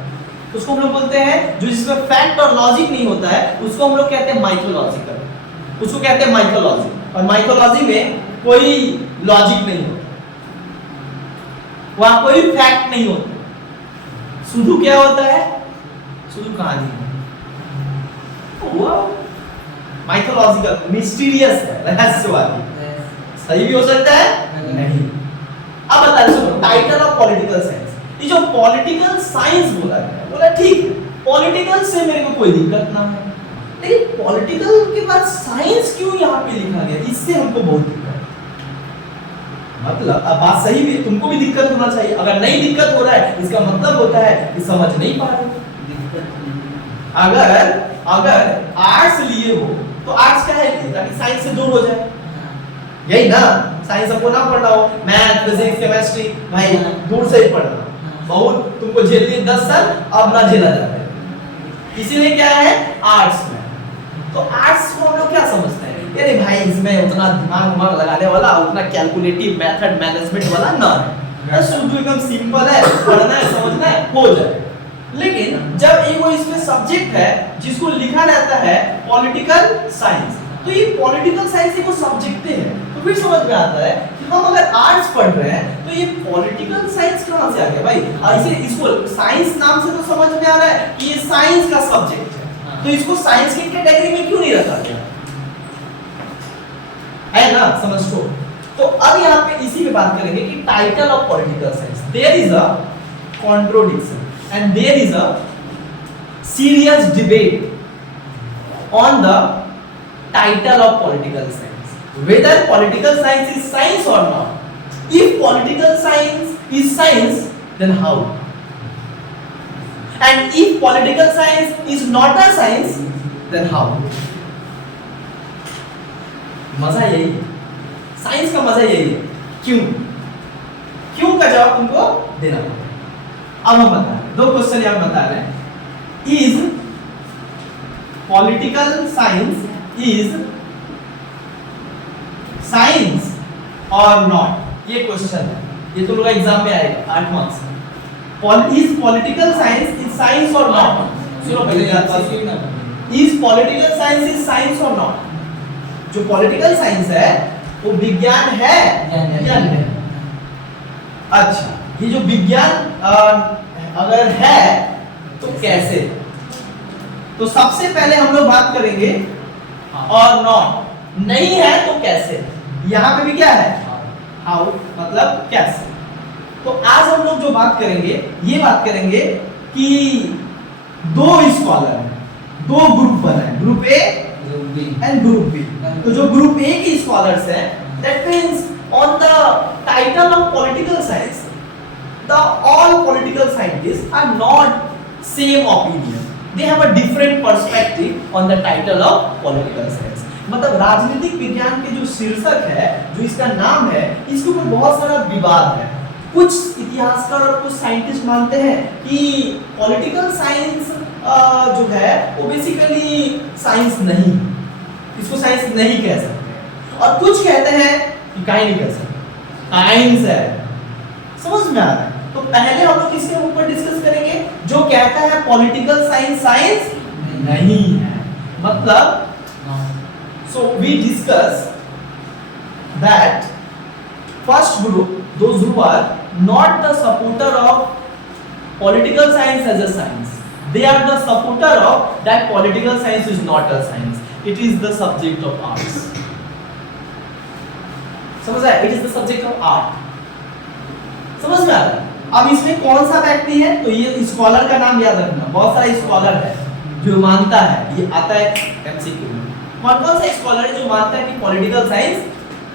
उसको हम लोग बोलते हैं, जो जिसमें फैक्ट और लॉजिक नहीं होता है, उसको हम लोग कहते हैं माइथोलॉजिकल। उसको कहते हैं माइथोलॉजी। और माइथोलॉजी में कोई लॉजिक नहीं होता, वहां कोई फैक्ट नहीं होता, शुद्ध क्या होता है? शुद्ध कहानी। माइथोलॉजिकल, मिस्टीरियस है, रहस्यवादी। सही भी हो सकता है, नहीं। अब बता रहे सुनो, टाइटल ऑफ पॉलिटिकल साइंस। ये जो पॉलिटिकल साइंस बोला गया, बोला ठीक है, पॉलिटिकल से मेरे को कोई दिक्कत ना है, लेकिन पॉलिटिकल के बाद साइंस क्यों यहाँ पे लिखा गया? इससे हमको बहुत दिक्कत है। मतलब अब बात सही भी, तुमको भी दिक्कत होना चाहिए। अगर नहीं दिक्कत हो रहा है, इसका मतलब होता है कि समझ नहीं पा रहे। अगर आर्ट्स लिए हो तो आर्ट्स क्या है? ताकि साइंस से दूर हो जाए, यही ना? साइंस हमको ना पढ़ना हो, मैथ, फिजिक्स, केमिस्ट्री, भाई दूर से ही पढ़ना। बहुत तुमको झेल लिए 10 साल, अब ना झेला जाता है। इसीलिए क्या है? आर्ट्स में। तो आर्ट्स को हम लोग क्या समझते हैं? अरे भाई इसमें उतना दिमाग लगाने वाला, उतना कैलकुलेटिव मेथड मैनेजमेंट वाला ना है, शुद्ध एकदम सिंपल है, पढ़ना है, समझना है, हो जाए। लेकिन जब एक वो इसमें सब्जेक्ट है जिसको लिखा रहता है पॉलिटिकल साइंस, तो ये पॉलिटिकल साइंस एक वो सब्जेक्ट है, तो फिर समझ में आता है कि हम अगर आर्ट्स पढ़ रहे हैं तो ये पॉलिटिकल साइंस कहाँ से आ गया भाई? ऐसे इसको साइंस नाम से तो समझ में आ रहा है कि ये साइंस का सब्जेक्ट है, तो इसको साइंस की कैटेगरी में क्यों नहीं रखा गया? है ना? समझ लो। तो अब यहाँ पे इसी पे बात करेंगे कि title of political science, there is a contradiction and there is a serious debate on the title of political science, whether political science is science or not. If political science is science, then how? And if political science is not a science, then how? मजा यही है, science का मजा यही है। क्यों? क्यों का जवाब तुमको देना पड़ेगा। अब हम बता रहे हैं, दो क्वेश्चन यहाँ बता रहे हैं। Is political science is science और नॉट, ये क्वेश्चन है, ये तो लोग एग्जाम में आएगा 8 मार्क्स में। Is political science is science और नॉट? सुनो पहले is political science is science और नॉट? जो पॉलिटिकल साइंस है वो विज्ञान है या नहीं? अच्छा, ये जो विज्ञान अगर है तो कैसे? तो सबसे पहले हम लोग बात करेंगे और नॉट, नहीं है तो कैसे। यहां पे भी क्या है? हाउ, मतलब कैसे। तो आज हम लोग जो बात करेंगे, ये बात करेंगे कि दो स्कॉलर हैं, दो ग्रुप बने हैं, group A and group B. तो जो ग्रुप ए की स्कॉलर्स हैं, that means on the title of political science, the all political scientists are not same opinion, they have a different perspective on the title of political science. मतलब राजनीतिक विज्ञान के जो शीर्षक है, जो इसका नाम है, इसके ऊपर बहुत सारा विवाद है। कुछ इतिहासकार और कुछ साइंटिस्ट मानते हैं कि पॉलिटिकल साइंस जो है वो बेसिकली साइंस नहीं, इसको साइंस नहीं कह सकते, और कुछ कहते हैं कि काहे नहीं कह सकते, साइंस है। समझ में आ रहा है? तो पहले हम लोग इसके ऊपर डिस्कस करेंगे जो कहता है पॉलिटिकल साइंस साइंस नहीं है, मतलब so we discuss that first group, those who are not the supporter of political science as a science, they are the supporter of that political science is not a science, it is the subject of arts. समझ आया? It is the subject of art. समझ में आ रहा है? अब इसमें कौन सा व्यक्ति है? तो ये स्कॉलर का नाम याद रखना, बहुत सारे स्कॉलर है जो मानता है, ये आता है एमसीक्यू में। कौन कौन सा स्कॉलर है जो मानता है कि पॉलिटिकल साइंस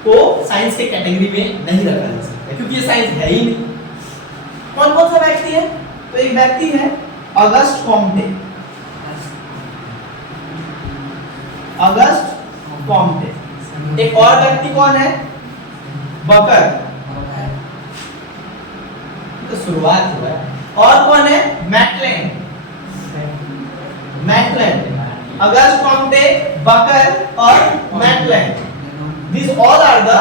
को साइंस के कैटेगरी में नहीं रखा जा सकता क्योंकि ये साइंस है ही नहीं? कौन कौन सा व्यक्ति है? तो एक व्यक्ति है ऑगस्ट कॉम्टे, ऑगस्ट कॉम्टे। एक और व्यक्ति कौन है? बकर, तो शुरुआत हुआ है। और कौन है? मैकलेन, मैकलेन, ऑगस्ट कॉम्टे, बकर और McLaren. These all are the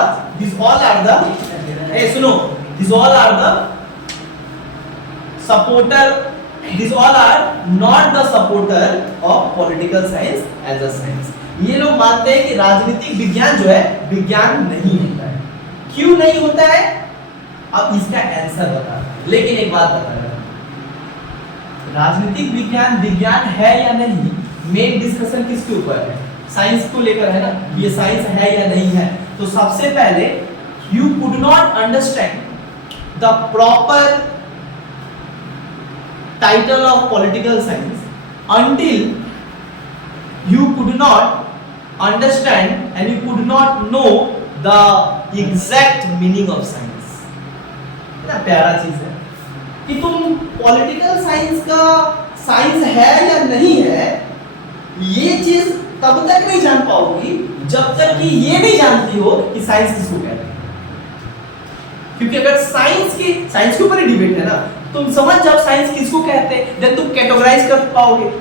hey सुनो, these all are the supporter, these all are not the supporter of political science as a science. ये लोग मानते हैं कि राजनीतिक विज्ञान जो है विज्ञान नहीं होता है। क्यों नहीं होता है? अब इसका आंसर बता रहा हूं, लेकिन एक बात बता रहा हूं, राजनीतिक विज्ञान विज्ञान है या नहीं, मेन डिस्कशन किसके ऊपर है? साइंस को लेकर है ना, ये साइंस है या नहीं है। तो सबसे पहले you could not understand the proper title of political science until you could not understand and you could not know the exact meaning of science. कितना प्यारा चीज है कि तुम पॉलिटिकल साइंस का साइंस है या नहीं है, ये चीज तब तक नहीं जान पाओगी जब तक कि ये नहीं जानती हो कि साइंस किसको कहते हैं। क्योंकि अगर साइंस के ऊपर ही डिबेट है ना, तुम समझ जाओ साइंस किसको कहते हैं, देन तुम कैटेगराइज कर पाओगे,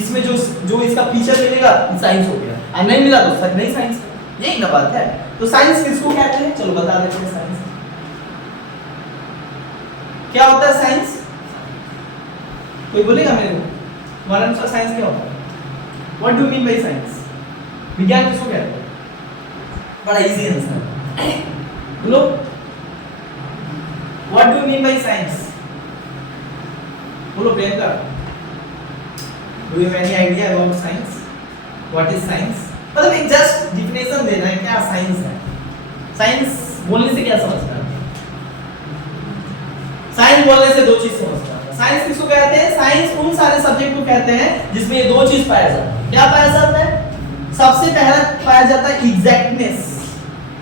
इसमें जो इसका फीचर मिलेगा साइंस हो गया, और नहीं मिला तो सच नहीं साइंस है। यही ना बात है। तो साइंस किसको कहते हैं? चलो बता देते हैं। साइंस क्या होता है? साइंस कोई बोलेगा मेरे को? तुम्हारे अनुसार साइंस क्या होता है? What do you mean by science? विज्ञान किसको कहते हैं? बड़ा इजी आंसर बोलो। What do you mean by science? बोलो Priyanka. Do you have any idea about science? What is science? मतलब एक जस्ट डिफिनेशन देना है क्या साइंस है। साइंस बोलने से क्या समझता है? साइंस बोलने से दो चीज समझता है। साइंस किसको कहते हैं? साइंस उन सारे सब्जेक्ट को कहते हैं जिसमें ये दो चीज पाया जाता है। क्या पाया जाता है? सबसे पहला पाया जाता है एग्जैक्टनेस।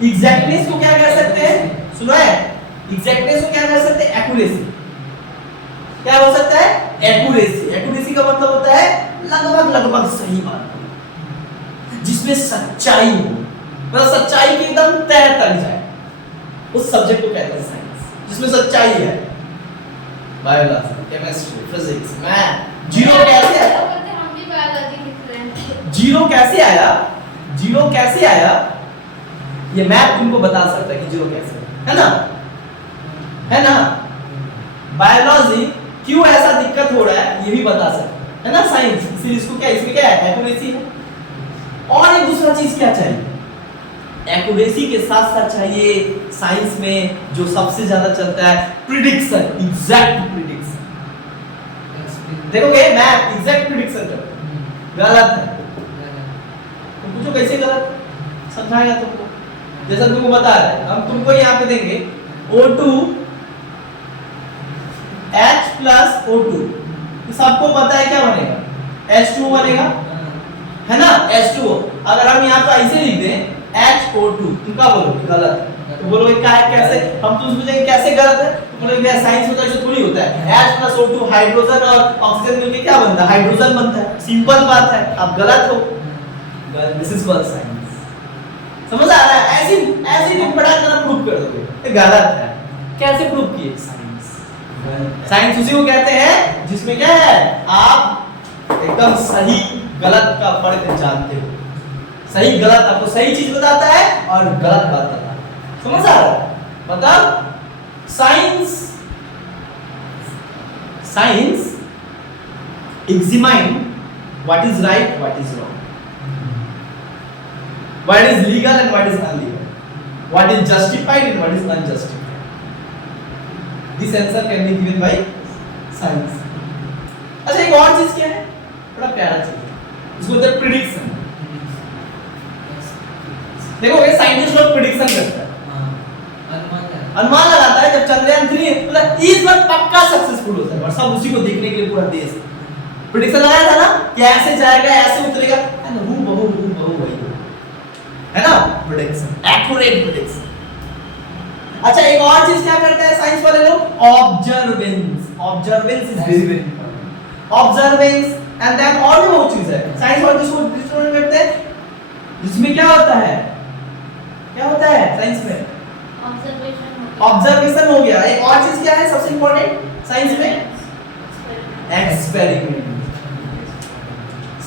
एग्जैक्टनेस को क्या कह सकते हैं? सुना है? एग्जैक्टनेस को क्या कह सकते हैं? एक्यूरेसी। क्या हो सकता है? एक्यूरेसी। एक्यूरेसी का मतलब होता है लगभग सही बात, जिसमें सच्चाई हो। मतलब सच्चाई की एकदम तह तक जाए, उस सब्जेक्ट को कहते हैं साइंस, जिसमें सच्चाई है। Biology, chemistry, physics, math. Zero कैसे आया? हम भी बायोलॉजी लिख रहे हैं। जीरो कैसे आया? जीरो कैसे आया ये मैथ तुमको बता सकता है कि जीरो कैसे है ना, है ना। बायोलॉजी क्यों ऐसा दिक्कत हो रहा है ये भी बता सकता है ना साइंस। फिर इसको क्या, इसमें क्या है, एक्यूरेसी है। और एक दूसरा चीज क्या चाहिए, एक्यूरेसी के साथ साथ चाहिए साइंस में जो सबसे ज्यादा चलता है, प्रिडिक्शन, एग्जैक्ट प्रिडिक्शन। देखोगे मैथ एग्जैक्ट प्रिडिक्शन करता है, गलत है। तो पूछो कैसे गलत, समझाएगा तुमको। जैसा तुमको बता रहे हैं, हम तुमको यहाँ पे देंगे O2 H plus O2, सबको पता है क्या बनेगा, H2O बनेगा, है ना, H2O। अगर हम यहाँ पे ऐसे लिख दें HO2, तुम क्या बोलोगे, गलत है। तो बोलोगे क्या है, कैसे, हम तुमसे पूछेंगे कैसे गलत है, तो बोलोगे साइंस में तो ऐसे थोड़ी होता है, H plus O2 हाइड्रोजन और ऑक्सीजन मिलके क्या बनता है, हाइड्रोजन बनता है, सिंपल बात है। आप गलत हो, दिस इज कॉल्ड साइंस। समझ आ रहा है? ऐसे ऐसे नहीं बड़ा तरह प्रूव कर दोगे, ये गलत है। कैसे प्रूव किए, साइंस। साइंस उसी को कहते हैं जिसमें क्या है, आप एकदम सही गलत का फर्क जानते हो। सही गलत आपको सही चीज बताता है और गलत बात बताता है। समझ आ रहा है? मतलब science examine what is right, what is wrong, what is legal and what is illegal, what is justified and what is unjustified. This answer can be given by science. अच्छा, एक और चीज क्या है, बड़ा प्यारा चीज है, इसको बोलते हैं प्रिडिक्शन। देखो ये साइंटिस्ट लोग प्रिडिक्शन करता है, अनुमान लगाता है। जब चंद्रयान 3 मतलब इस बार पक्का सक्सेसफुल हो जाएगा और सब उसी को देखने के लिए पूरा देश प्रिडिक्शन लगाया था ना कि ऐसे जाएगा, ऐसे उतरेगा, है ना, हूबहू वही है ना, प्रिडिक्शन, एक्यूरेट प्रिडिक्शन। अच्छा, एक और चीज क्या करता है साइंस वाले लोग, observance. Observance is very very important. Observance and then और भी बहुत चीज है साइंस वाले जिसको डिस्ट्रोन करते हैं, जिसमें क्या होता है, क्या होता है साइंस में, ऑब्जर्वेशन हो गया। एक और चीज क्या है सबसे इंपॉर्टेंट साइंस में, एक्सपेरिमेंट।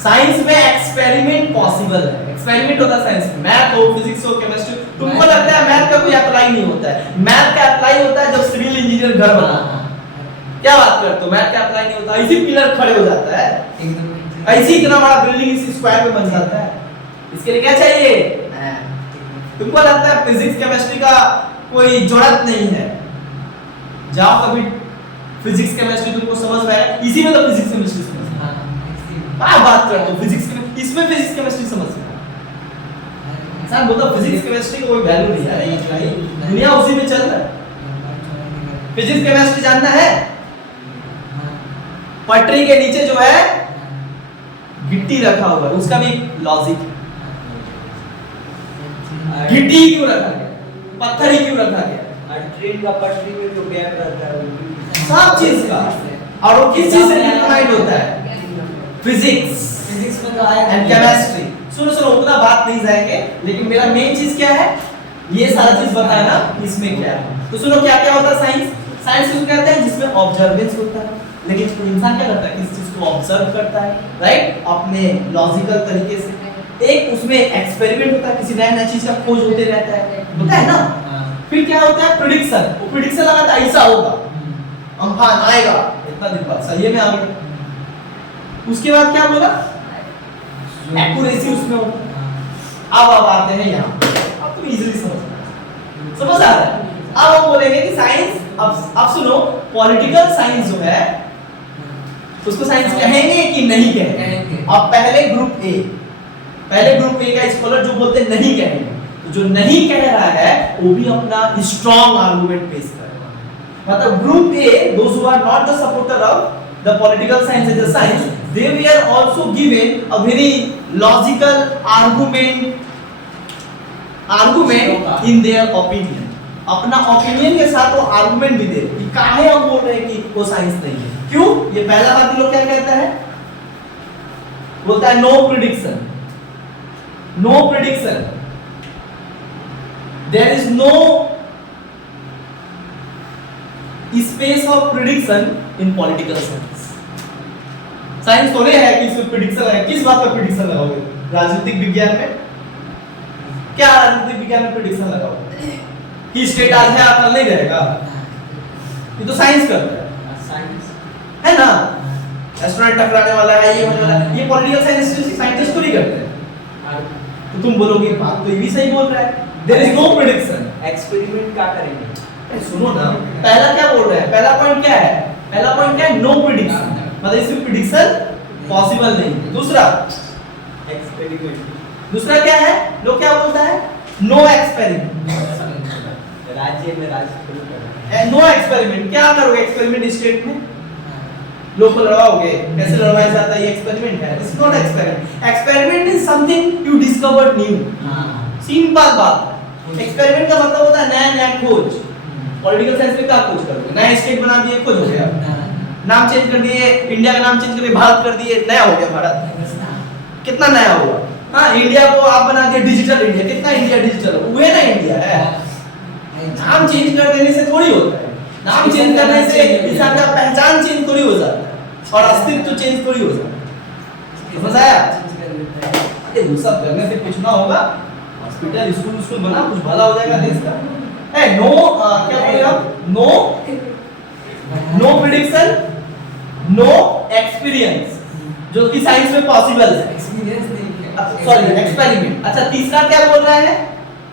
साइंस में एक्सपेरिमेंट पॉसिबल है, एक्सपेरिमेंट होता है साइंस में, मैथ हो, फिजिक्स हो, केमिस्ट्री। तुमको लगता है मैथ का कोई अप्लाई नहीं होता है, मैथ का अप्लाई होता है जब सिविल इंजीनियर घर बनाता है। क्या बात करते हो, मैथ का अप्लाई नहीं होता, इसी पिलर खड़े हो जाता है, ऐसे इतना बड़ा बिल्डिंग इसी स्क्वायर में बन जाता है। इसके लिए क्या चाहिए, तुमको लगता है फिजिक्स केमिस्ट्री का कोई जरूरत नहीं है, जाओ कभी फिजिक्स केमिस्ट्री तुमको समझ में आया, इसी में तो फिजिक्स केमिस्ट्री समझ में आया। क्या बात करते हो, फिजिक्स में, इसमें फिजिक्स केमिस्ट्री समझ में आया। इंसान बोलता फिजिक्स केमिस्ट्री का कोई वैल्यू नहीं है, दुनिया उसी में चल रहा है। फिजिक्स केमिस्ट्री जानना है, पटरी के नीचे जो है गिट्टी रखा हुआ है, उसका भी लॉजिक है। गिट्टी क्यों रखा गया, पत्थर ही क्यों रखा गया, ट्रेन का पटरी में जो गैप रहता है सब चीज का, और वो किस चीज से डिटरमाइंड होता है, फिजिक्स में तो आया एंड केमिस्ट्री। सुनो उतना बात नहीं जाएंगे, लेकिन मेरा मेन चीज क्या है, ये सारा चीज बताया ना, इसमें क्या है। तो सुनो क्या क्या होता है साइंस। साइंस किसको कहते हैं, जिसमें ऑब्जर्वेंस होता है, लेकिन इंसान क्या करता है, किस चीज को ऑब्जर्व करता है, राइट, अपने लॉजिकल तरीके से। एक उसमें एक्सपेरिमेंट होता है, किसी नया चीज का खोज होते रहता है, होता है ना। फिर क्या होता है, प्रेडिक्शन। वो प्रेडिक्शन लगाता है ऐसा होगा, अम्फान आएगा इतना दिन बाद, सही में आ गया। उसके बाद क्या बोला, एक्यूरेसी उसमें होता है। अब आते हैं यहाँ, अब तुम इजीली समझ आ रहा है। अब हम बोलेंगे कि साइंस, अब सुनो, पॉलिटिकल साइंस जो है उसको साइंस कहेंगे कि नहीं कहेंगे। अब पहले ग्रुप ए का स्कॉलर जो बोलते हैं नहीं कहेंगे, तो जो नहीं कह रहा है वो भी अपना स्ट्रॉन्ग आर्गुमेंट पेश करेगा। मतलब group A, those who are not the supporter of the political science and the science, they were also given a very logical argument in their opinion। अपना ओपिनियन के साथ वो आर्गुमेंट भी दे कि काहे हम बोल रहे हैं कि वो साइंस नहीं है। क्यों, ये पहला बात लोग क्या कहता है, बोलता है no prediction. There is no space of prediction in political science. Science थोड़े है कि इसमें प्रिडिक्शन है। किस बात पर प्रिडिक्शन लगाओगे? राजनीतिक विज्ञान में क्या राजनीतिक विज्ञान में प्रिडिक्शन लगाओगे कि स्टेट आज है कल नहीं रहेगा? ये तो साइंस करता है ना। एस्ट्रोनॉट टकराने वाला है, ये होने वाला है, ये पॉलिटिकल साइंटिस्ट तो नहीं करते हैं। तो तुम बोलोगे बात तो ये भी सही बोल रहा है, there is no prediction. Experiment क्या करेंगे? सुनो ना, पहला क्या बोल रहा है? पहला पॉइंट क्या है? पहला पॉइंट क्या है? नो प्रिडिक्शन, मतलब इसमें प्रिडिक्शन पॉसिबल नहीं है। दूसरा एक्सपेरिमेंट, दूसरा क्या है? लोग क्या बोलता है? Know experiment. राज्य में राज नो एक्सपेरिमेंट। क्या करोगे एक्सपेरिमेंट स्टेट में? लोग को लड़वाओगे? कैसे लड़वाया जाता है? ये एक्सपेरिमेंट है। This is not experiment. Experiment is something you discovered new. Simple बात। एक्सपेरिमेंट का मतलब होता है नया नया खोज। पॉलिटिकल साइंस में क्या खोज करोगे? नया स्टेट बना दिए, खोज हो गया। नाम चेंज कर दिए, इंडिया का नाम चेंज करके भारत कर दिए, नया हो गया भारत। कितना नया हुआ? हाँ, इंडिया को आप बना दिए डिजिटल इंडिया। कितना इंडिया डिजिटल हुआ ना? इंडिया है। नाम चेंज कर देने से थोड़ी होता है। नाम चेंज करने से इंसान का पहचान चेंज थोड़ी हो जाता है और अस्तित्व चेंज थोड़ी हो जाता है। समझ आया? अरे वो सब करने से कुछ ना होगा। हॉस्पिटल स्कूल बना, कुछ भला हो जाएगा देश का। है नो क्या बोलेगा? नो प्रिडिक्शन, नो एक्सपीरियंस, जो कि साइंस में पॉसिबल है। एक्सपीरियंस नहीं है, सॉरी एक्सपेरिमेंट। अच्छा, तीसरा क्या बोल रहा है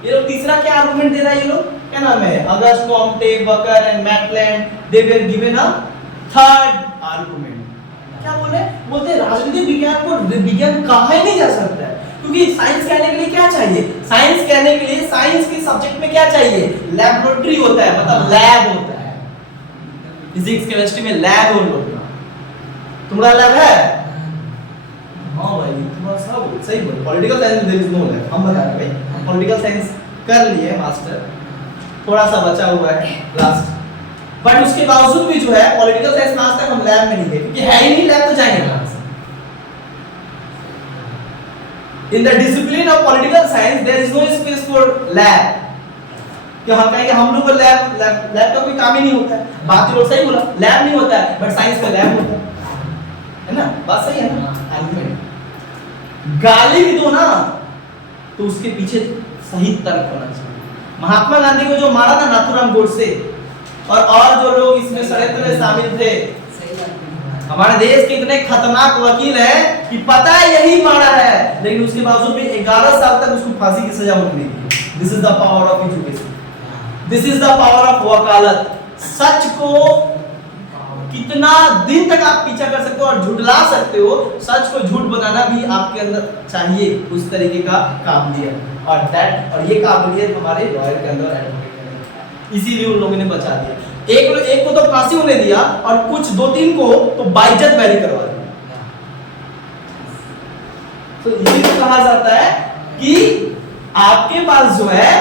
ये लोग? तीसरा क्या आर्गुमेंट दे रहा है ये लोग? क्या नाम है? August Comte, Barker and McLand, they were given a third argument. क्या बोले? बोलते राजनीतिक विज्ञान को विज्ञान कहा ही नहीं जा सकता है, क्योंकि साइंस कहने के लिए क्या चाहिए? साइंस कहने के लिए साइंस के सब्जेक्ट में क्या चाहिए? लैबोरेटरी होता है, मतलब लैब होता है। फिजिक्स केमिस्ट्री में लैब हो लोग। तुम्हारा लैब है? हाँ भाई, तुम्हारा सब सही बोल। पॉलिटिकल साइंस में देयर इज नो लैब। हम बता रहे भाई, पॉलिटिकल साइंस कर लिए मास्टर, थोड़ा सा बचा हुआ है लास्ट, बट उसके बावजूद भी जो है पॉलिटिकल साइंस में आज तक हम लैब में नहीं गए, क्योंकि है ही नहीं लैब, तो जाएंगे कहां से? In the discipline of political science there is no space for lab. कि हम कहेंगे हम लोग को लैब का कोई काम ही नहीं होता है। बात तो सही बोला, लैब नहीं होता है, बट साइंस में लैब होता है ना? बात सही है ना? आर्गुमेंट। गाली भी दो ना तो उसके पीछे सही तर्क होना चाहिए। महात्मा गांधी को जो मारा था नाथुराम गोडसे और जो लोग इसमें षड्यंत्र में शामिल थे, हमारे देश के इतने खतरनाक वकील हैं कि पता है यही मारा है, लेकिन उसके बावजूद भी 11 साल तक उसको फांसी की सजा मिली। This is the power of education, this is the power of वकालत। सच को कितना दिन तक आप पीछा कर सकते हो और झुठला सकते हो, सच को झूठ बनाना भी आपके अंदर चाहिए उस तरीके का काबिलियत, और ये काबिलियत हमारे लॉयर के अंदर एडवोकेट के अंदर है। इसीलिए उन लोगों ने बचा दिया। एक को तो फांसी होने दिया और कुछ 2-3 को तो बाइज्जत बैरी करवा दिया। तो इसीलिए कहा जाता है कि आपके पास जो है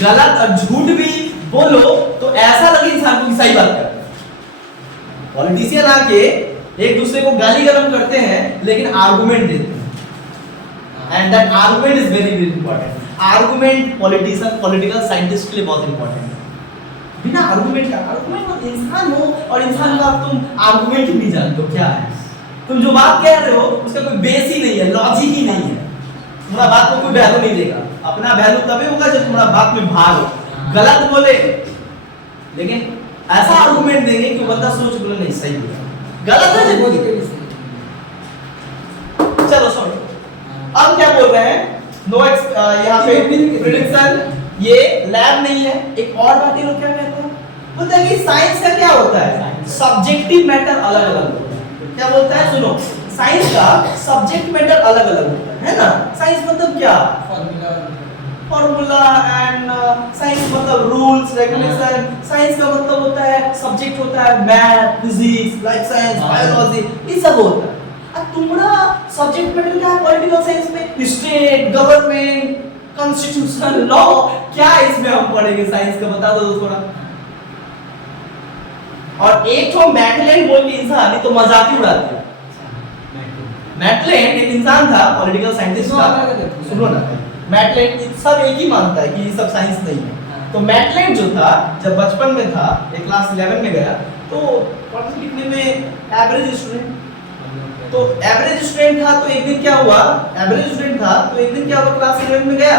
गलत और झूठ भी बोलो तो ऐसा लगे इंसान को कि सही बात कर। पॉलिटिशियन आके एक दूसरे को गाली गलम करते हैं, लेकिन आर्गुमेंट देते हैं, and that argument is very very important. Argument political scientist के लिए बहुत इंपॉर्टेंट है। बिना आर्गुमेंट का, आर्गुमेंट मतलब इंसान हो और इंसान का तुम आर्गुमेंट ही नहीं जानते हो क्या है। तुम जो बात कह रहे हो उसका कोई बेस ही नहीं है, लॉजिक ही नहीं है। तुम्हारा बात को कोई वैल्यू नहीं देगा। अपना वैल्यू तभी होगा जब तुम्हारा बात में भाग हो। गलत बोले लेकिन ऐसा आर्गुमेंट देंगे कि बंदा सोच बोले नहीं सही बोला, गलत है जो बोल के। चलो सुनो, अब क्या बोल रहे हैं? नो यहाँ पे प्रिडिक्शन, ये लैब नहीं है। एक और बात ये लोग क्या कहते हैं? बोलते हैं कि साइंस का क्या होता है? सब्जेक्टिव मैटर अलग अलग होता है। क्या बोलता है? सुनो, साइंस का सब्जेक्ट मैटर अलग अलग होता है ना? साइंस मतलब क्या? फॉर्मूला एंड साइंस मतलब रूल्स रेगुलेशन। साइंस का मतलब होता है सब्जेक्ट होता है math, physics, life science, biology, ये सब होता है। अब तुम्हारा सब्जेक्ट मैटर क्या है पॉलिटिकल साइंस में? स्टेट, गवर्नमेंट, कॉन्स्टिट्यूशन, लॉ, क्या इसमें हम पढ़ेंगे साइंस का? बता दो थोड़ा। और एक तो मैकलेंड बोल के इंसान, ये तो मजाक ही उड़ाते हैं। मैकलेंड एक इंसान था, पॉलिटिकल साइंटिस्ट था। सुनो ना, मैटलैंड सब एक ही मानता है कि ये सब साइंस नहीं है। तो मैटलैंड जो था जब बचपन में था, एक क्लास 11 में गया, तो पढ़ने लिखने में एवरेज स्टूडेंट, तो एवरेज स्टूडेंट था। तो एक दिन क्या हुआ, एवरेज स्टूडेंट था तो एक दिन क्या हुआ, क्लास 11 में गया।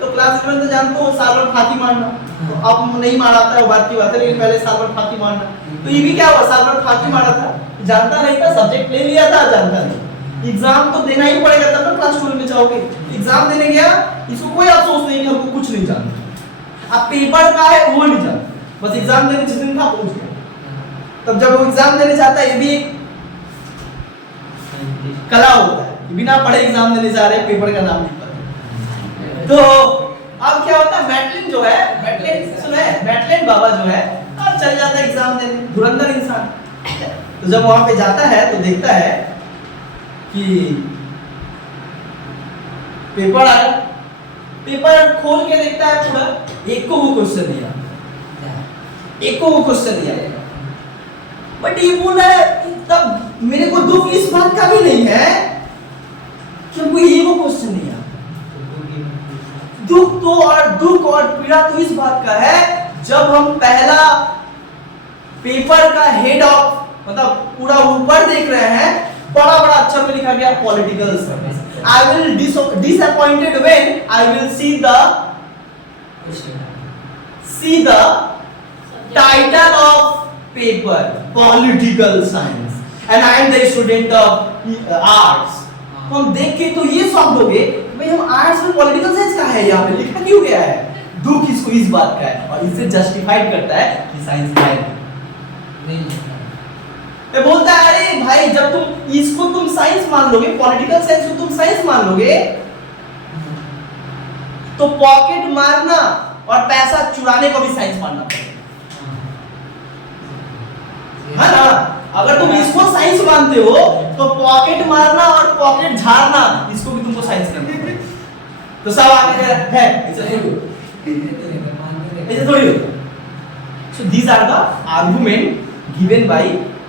तो क्लास 11 तो जानते हो साल भर फांकी मारना, तो अब नहीं मारा था, वो बात की बात है, लेकिन पहले साल भर फांकी मारना। तो ये भी क्या हुआ, साल भर फांकी मारा था, जानता नहीं था, सब्जेक्ट ले लिया था, जानता नहीं। एग्जाम तो देना ही पड़ेगा तब ना क्लास 12 में जाओगे। एग्जाम देने गया, इसको कोई अफसोस नहीं कि हमको कुछ नहीं जानता। अब पेपर का है वो नहीं जानता, बस एग्जाम देने जिस दिन था पहुंच गया। तब जब वो एग्जाम देने जाता है, ये भी एक कला होता है, बिना पढ़े एग्जाम देने जा रहे हैं, पेपर का नाम नहीं पता। तो अब क्या होता है, मैटलैंड जो है, मैटलैंड सुना है, मैटलैंड बाबा जो है अब चल जाता है एग्जाम देने, धुरंधर इंसान। तो जब वहां पे जाता है तो देखता है कि पेपर आया, पेपर खोल के देखता है पूरा, एक को वो क्वेश्चन नहीं आया, एक को वो क्वेश्चन नहीं आया। बट ये बोला है, तब मेरे को दुख इस बात का भी नहीं है कि हमको ये वो क्वेश्चन नहीं आया। दुख और पीड़ा तो इस बात का है, जब हम पहला पेपर का हेड ऑफ मतलब पूरा ऊपर देख रहे हैं, बड़ा बड़ा अक्षर में लिखा गया political science. I will disappointed when I will see the title of paper political science and I am the student of arts। तो हम देख के तो ये शॉक्ड हो गए, भाई हम आर्ट्स में पॉलिटिकल साइंस का है, यहाँ पे लिखा क्यों गया है? दुख इसको इस बात का है और इससे जस्टिफाइड करता है कि साइंस है नहीं। मैं बोलता है अरे भाई, जब तुम इसको तुम साइंस मान लोगे, पॉलिटिकल साइंस को तुम साइंस मान लोगे, तो पॉकेट मारना और पैसा चुराने को भी साइंस मानना पड़ेगा, है ना? अगर तुम इसको साइंस मानते हो तो पॉकेट मारना और पॉकेट झाड़ना इसको भी तुमको साइंस करना पड़ेगा। तो सब आगे है, ऐसे थोड़ी होता। So these are the argument given by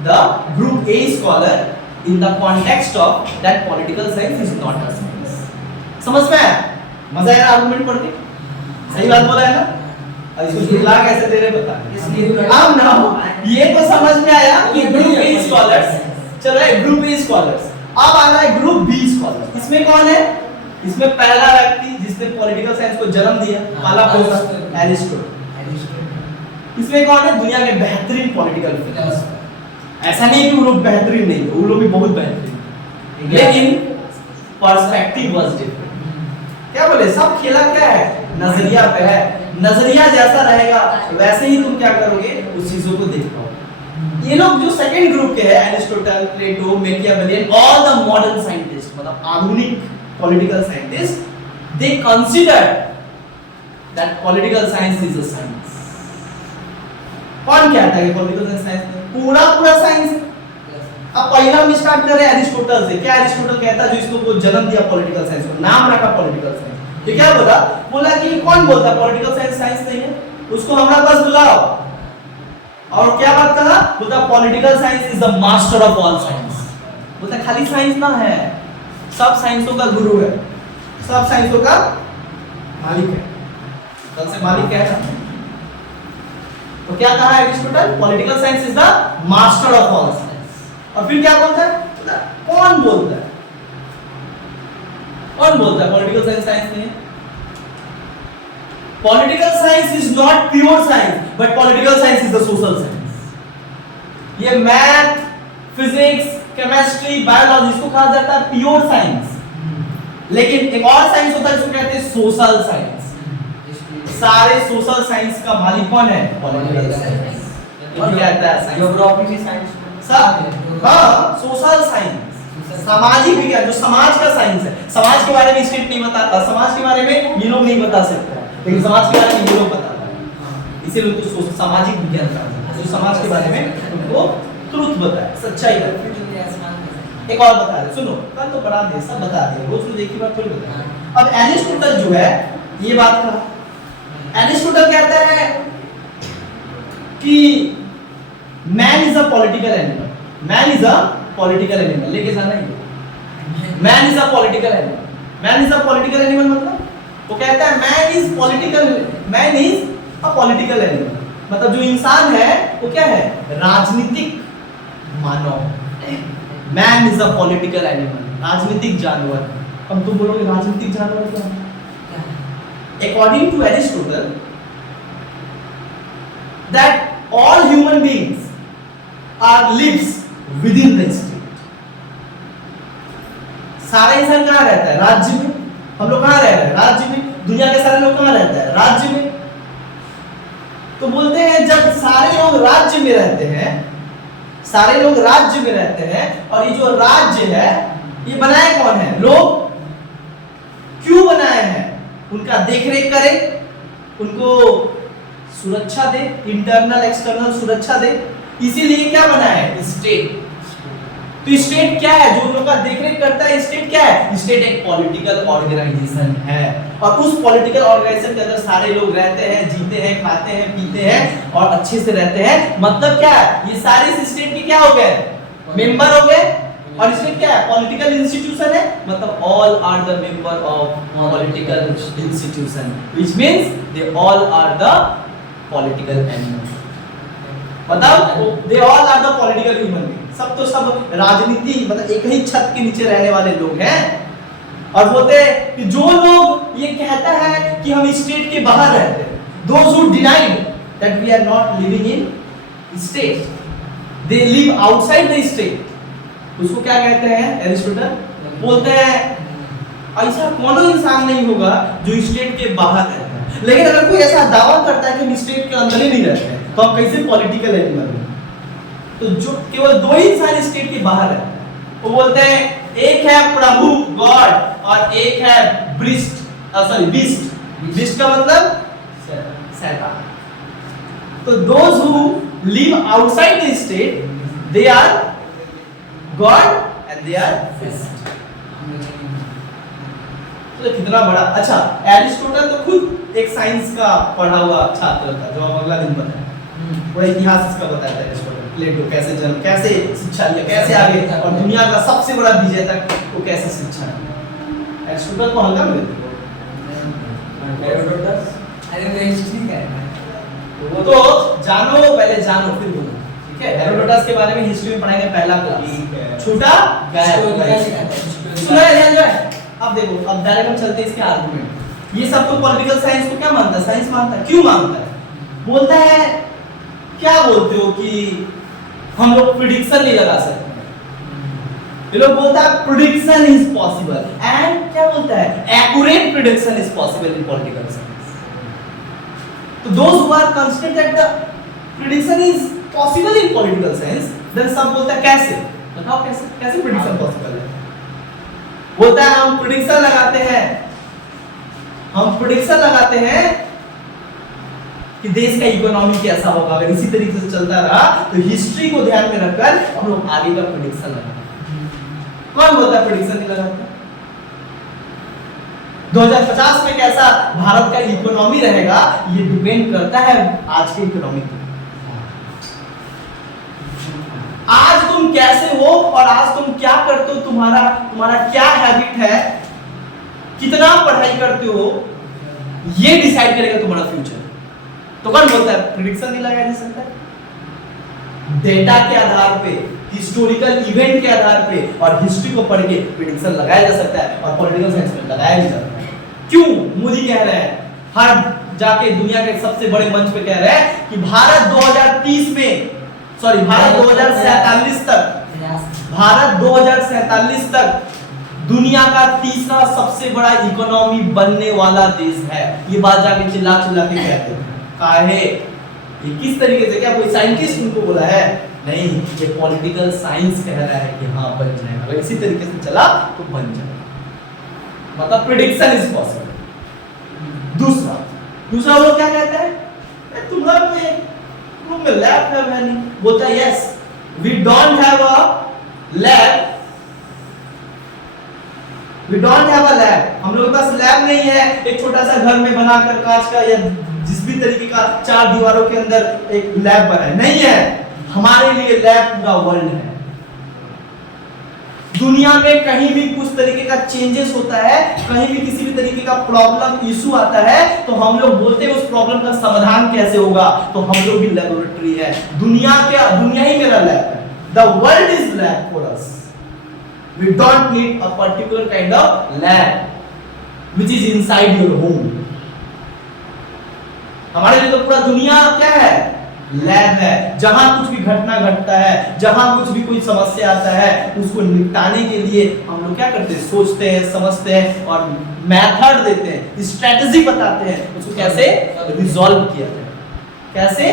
the group A scholar in the context of that political science is not a science। समझ में आया? मजा आया आर्गुमेंट पढ़ के? सही बात बोला है ना? अब इसको दिखला कैसे दे रहे बता। अब ना ये तो समझ में आया कि ग्रुप A स्कॉलर्स, चलो ग्रुप A स्कॉलर्स। अब आ रहा है ग्रुप B स्कॉलर्स। इसमें कौन है? इसमें पहला व्यक्ति जिसने पॉलिटिकल साइंस को जन्म दिया, पहला कौन? एरिस्टोटल। इसमें कौन है? दुनिया के बेहतरीन पॉलिटिकल फिलोसफर। ऐसा नहीं कि वो लोग बेहतरीन नहीं, वो लोग भी बहुत बेहतरीन, लेकिन पर्सपेक्टिव वाज डिफरेंट। क्या बोले, सब खेला क्या है? नजरिया पे है। नजरिया जैसा रहेगा वैसे ही तुम क्या करोगे, उस चीजों को देख पाओगे। ये लोग जो सेकंड ग्रुप के हैं, Aristotle, Plato, Machiavellian, all the modern scientist, मतलब आधुनिक political scientist, they consider that political science is a science. कौन कहता है कि पॉलिटिकल साइंस है? पूरा साइंस है। अब पहला हम स्टार्ट कर रहे हैं एरिस्टोटल से। क्या एरिस्टोटल कहता है, जो इसको को जन्म दिया पॉलिटिकल साइंस को, नाम रखा पॉलिटिकल साइंस। ये क्या बोला? बोला कि कौन बोलता है पॉलिटिकल साइंस साइंस नहीं है, उसको हमारा पास बुलाओ। और क्या बात कहा? बोलता political science is the master of all science. बोलता खाली साइंस ना है, सब साइंसों का गुरु है, सब साइंसों का मालिक है। कल से मालिक क्या है? तो क्या कहा Aristotle? Political science is the master of all science. और फिर क्या बोलता है? कौन बोलता है? कौन बोलता है पॉलिटिकल साइंस साइंस नहीं है? Political science is not pure science, but political science is the social science. ये मैथ, फिजिक्स, केमिस्ट्री, बायोलॉजी, इसको कहा जाता है प्योर साइंस। लेकिन एक और साइंस होता है जिसको कहते हैं सोशल साइंस। सारे सोशल साइंस का मालिक कौन है? Political science. ये कहता है साइंस, ज्योग्राफी साइंस सब। हां, सोशल साइंस, सामाजिक विज्ञान, जो समाज का साइंस है। समाज के बारे में स्टेट नहीं बताता, समाज के बारे में ये लोग नहीं बता सकते, लेकिन समाज के बारे में ये लोग बताता है। इसीलिए उनको सामाजिक विज्ञान कहा जाता है, जो समाज के बारे में उनको ट्रुथ बताए, सच्चाई बताए। एक और बता दे, सुनो, कल तो पढ़ा दे, सब बता दे, रोज रोज एक ही बात थोड़ी बताए। अब एरिस्टोटल जो है ये बात कहा, एरिस्टोटल कहता है कि man is a political animal. Man is a political animal, लेके जाना है। Man is a political animal. Man is a political animal मतलब वो कहता है man is a political animal, मतलब जो इंसान है वो क्या है, राजनीतिक मानव। Man is a political animal, राजनीतिक जानवर। अब तुम बोलोगे राजनीतिक जानवर क्या है? According to Aristotle, that all human beings are lives within the state. सारा इंसान कहाँ रहता है? राज्य में। हम लोग कहाँ रह रहे हैं? राज्य में। दुनिया के सारे लोग कहाँ रहते हैं? राज्य में। तो बोलते हैं जब सारे लोग राज्य में रहते हैं, सारे लोग राज्य में रहते हैं, और ये जो राज्य है ये बनाए कौन है? लोग। क्यों बनाए हैं? उनका देखरेख करे, उनको सुरक्षा दे, इंटरनल एक्सटर्नल सुरक्षा दे, इसीलिए क्या बना है? स्टेट। तो स्टेट क्या है? जो लोग का देखरेख करता है, स्टेट क्या है? स्टेट एक पॉलिटिकल ऑर्गेनाइजेशन है, और उस पॉलिटिकल ऑर्गेनाइजेशन के अंदर सारे लोग रहते हैं, जीते हैं, खाते हैं, पीते हैं और अच्छे से रहते हैं। मतलब क्या है? ये सारे इस स्टेट के क्या हो गए? मेंबर हो गए। और स्टेट क्या है? पॉलिटिकल इंस्टीट्यूशन है, मतलब all are the member of political institution, which means they all are the political animals. बताओ, they all are the political human being. सब तो सब राजनीति, मतलब एक ही छत के नीचे रहने वाले लोग हैं। और बोलते हैं कि जो लोग ये कहता है कि हम स्टेट के बाहर रहते हैं, those who denied that we are not living in state, they live outside the state, उसको क्या कहते हैं? एरिस्टोटल बोलते हैं ऐसा कौन इंसान नहीं होगा जो स्टेट के बाहर रहता है। लेकिन अगर कोई ऐसा दावा करता है कि हम स्टेट के अंदर ही नहीं रहते हैं, तो हम कैसे पॉलिटिकल एनिमल हैं? तो जो केवल दो ही इंसान स्टेट के बाहर है, वो बोलते हैं एक है प्रभु गॉड और एक है बीस्ट। बीस्ट का मतलब शैतान। तो those who live outside the state, they are god and they are beast. तो कितना बड़ा। अच्छा, एरिस्टोटल तो खुद एक साइंस का पढ़ा हुआ छात्र था, जो हम अगला दिन बताएं। वो इतिहास इसका बताता है एरिस्टोटल, प्लेटो कैसे जन्म, कैसे शिक्षा लिया, कैसे आगे, और दुनिया का सबसे बड़ा विजेता को कैसे शिक्षा लिया। एरिस्टोटल को हल्का में लेते हो। हेरोडोटस, अरे मैं हिस्ट्री का है। वो तो जानो, पहले जानो फिर बोलो, ठीक है? हेरोडोटस के बारे में हिस्ट्री में पढ़ाएंगे पहला क्लास। छूटा सुना है। अब देखो, अब डायरेक्ट हम चलते हैं इसके आर्गुमेंट। ये सब तो पॉलिटिकल साइंस को क्या मानता है? साइंस मानता है। क्यों मानता है? बोलता है, क्या बोलते हो कि हम लोग प्रेडिक्शन नहीं लगा सकते। ये लोग बोलता है प्रेडिक्शन इज पॉसिबल, एंड क्या बोलता है? Accurate prediction is possible in political science. तो those who are consider that the prediction is possible in political science, then सब बोलता है कैसे? बताओ कैसे, कैसे प्रेडिक्शन पॉसिबल है? बोलता है हम प्रेडिक्शन लगाते हैं कि देश का इकोनॉमी कैसा होगा। अगर इसी तरीके से चलता रहा तो हिस्ट्री को ध्यान में रखकर हम लोग आगे का प्रेडिक्शन लगाते हैं। कौन बोलता है प्रेडिक्शन नहीं लगाता? 2050 में कैसा भारत का इकोनॉमी रहेगा, ये डिपेंड करता है आज के इकोनॉमी पे। आज तुम कैसे हो और आज तुम क्या करते हो, तुम्हारा क्या हैबिट है, कितना पढ़ाई करते हो, ये डिसाइड करेगा तुम्हारा फ्यूचर। तो कौन बोलता है प्रेडिक्शन नहीं लगाया जा सकता? डेटा के आधार पे, हिस्टोरिकल इवेंट के आधार पे और हिस्ट्री को पढ़ के प्रेडिक्शन लगाया जा सकता है, और पॉलिटिकल साइंस में लगाया भी जाता है। क्यों? मोदी कह रहे हैं, हर जाके दुनिया के सबसे बड़े मंच पे कह रहे हैं कि भारत 2047 तक दुनिया का तीसरा सबसे बड़ा इकोनॉमी बनने वाला देश है। ये बात जाके चिल्ला के कहते हैं। काहे? ये किस तरीके से? क्या कोई साइंटिस्ट उनको बोला है? नहीं, ये पॉलिटिकल साइंस कह रहा है कि हाँ बन जाएगा। अगर इसी तरीके से चला तो बन जाएगा, मतलब प्रेडिक्शन इज पॉसिबल। दूसरा लोग क्या कहते हैं? तुम लोग में लैब है नहीं। बोलता है yes, we don't have a lab, हम लोग के पास लैब नहीं है। एक छोटा सा घर में बनाकर कांच का या जिस भी तरीके का 4 दीवारों के अंदर एक लैब बना है, नहीं है। हमारे लिए लैब पूरा वर्ल्ड है। दुनिया में कहीं भी कुछ तरीके का चेंजेस होता है, कहीं भी किसी भी तरीके का प्रॉब्लम इशू आता है, तो हम लोग बोलते हैं उस प्रॉब्लम का समाधान कैसे होगा, तो हम लोग भी लेबोरेटरी है। दुनिया ही मेरा लैब है। The world is lab for us. We don't need a particular kind of lab which is inside your home. हमारे लिए तो पूरा दुनिया क्या है, लैब है। जहां कुछ भी घटना घटता है, जहां कुछ भी कोई समस्या आता है, उसको निपटाने के लिए हम लोग क्या करते हैं, सोचते हैं, समझते हैं और मेथड देते हैं, स्ट्रेटजी बताते हैं, उसको कैसे रिजॉल्व किया जाए, कैसे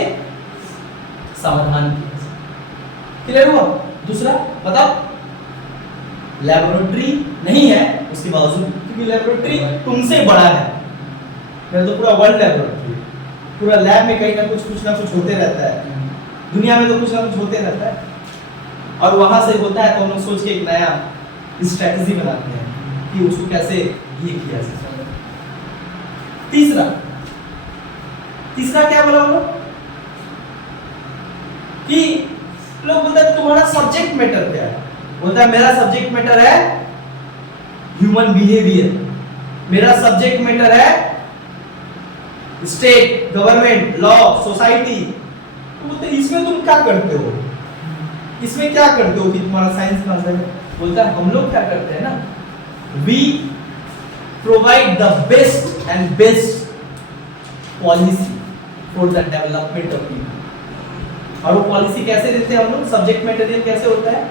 समाधान किया जाए। क्लियर हुआ? दूसरा बताओ, लेबोरेटरी नहीं है उसके बावजूद, क्योंकि लेबोरेटरी तुमसे बड़ा है। मेरा तो पूरा वर्ल्ड लेबोरेटरी, पूरा लैब में कहीं ना कुछ होते रहता है। दुनिया में तो कुछ ना कुछ होते रहता है, और वहां से होता है तो हम लोग सोच के एक नया स्ट्रेटजी बनाते हैं कि उसको कैसे ये किया जाए। तीसरा क्या बोला हम लोग कि लोग बोलते हैं तुम्हारा सब्जेक्ट मैटर क्या है, बोलता है मेरा सब्जेक्ट मैटर है ह्यूमन बिहेवियर, मेरा सब्जेक्ट मैटर है स्टेट, गवर्नमेंट, लॉ, सोसाइटी। तो बोलते इसमें तुम क्या करते हो, इसमें क्या करते हो कि तुम्हारा साइंस का है? बोलता है हम लोग क्या करते हैं ना, we provide the best and best policy for the development of people. और वो पॉलिसी कैसे देते हैं हम लोग, सब्जेक्ट मटेरियल कैसे होता है,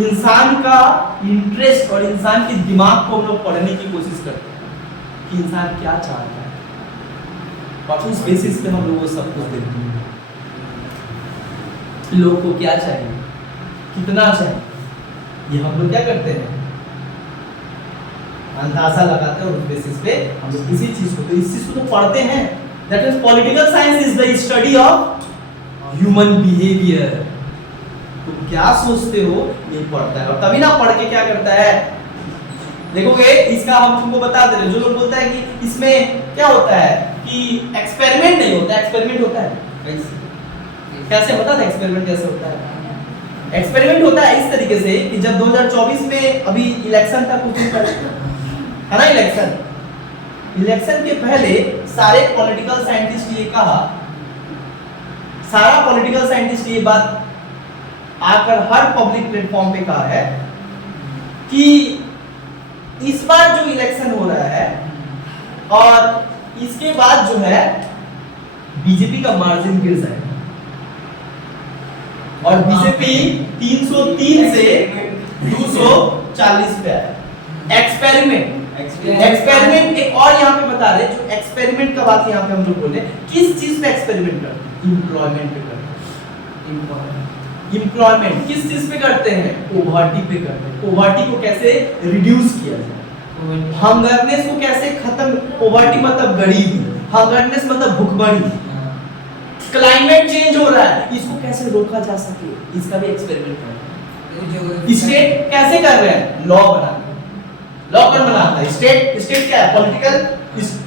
इंसान का इंटरेस्ट और इंसान के दिमाग को हम लोग पढ़ने की कोशिश करते हैं कि इंसान क्या चाहता है, और उस बेसिस पे हम लोग वो सब कुछ देखते हैं। लोग को क्या चाहिए, कितना चाहिए, ये हम लोग क्या करते हैं, अंदाजा लगाते हैं, और उस बेसिस पे हम लोग किसी चीज को, तो इस चीज को तो पढ़ते हैं। That is political science is the study of human behaviour. तुम क्या सोचते हो ये पढ़ता है, और तभी ना पढ़ के क्या करता है, देखोगे इसका हम तुमको बता दे रहे। जो लोग बोलता है कि इसमें क्या होता है कि एक्सपेरिमेंट नहीं होता, एक्सपेरिमेंट होता है कैसे, बता दे एक्सपेरिमेंट कैसे होता है। एक्सपेरिमेंट होता है इस तरीके से कि जब 2024 में अभी इलेक्शन था, कुछ दिन पहले है ना, इलेक्शन के पहले सारे पॉलिटिकल साइंटिस्ट ये कहा, सारा पॉलिटिकल साइंटिस्ट ये बात आकर हर पब्लिक प्लेटफॉर्म पे कहा है कि इस बार जो इलेक्शन हो रहा है और इसके बाद जो है बीजेपी का मार्जिन गिर जाएगा, और बीजेपी 303 से 240 पे आए। एक्सपेरिमेंट एक और यहाँ पे बता रहे, जो एक्सपेरिमेंट का बात यहाँ पे हम लोग बोले, किस चीज पे एक्सपेरिमेंट करते हैं, एम्प्लॉयमेंट पे करते हैं। एम्प्लॉयमेंट किस चीज पे करते हैं, पॉवर्टी पे करते हैं। पॉवर्टी को कैसे रिड्यूस किया जाए, हंगरनेस को कैसे खत्म, पॉवर्टी मतलब गरीबी, हंगरनेस मतलब भूखमरी, क्लाइमेट चेंज हो रहा है, इसको कैसे रोका जा सके, इसका भी एक्सपेरिमेंट कर रहे हैं। स्टेट कैसे कर रहे हैं, लॉ बना, लॉ कौन बनाता है, स्टेट क्या है,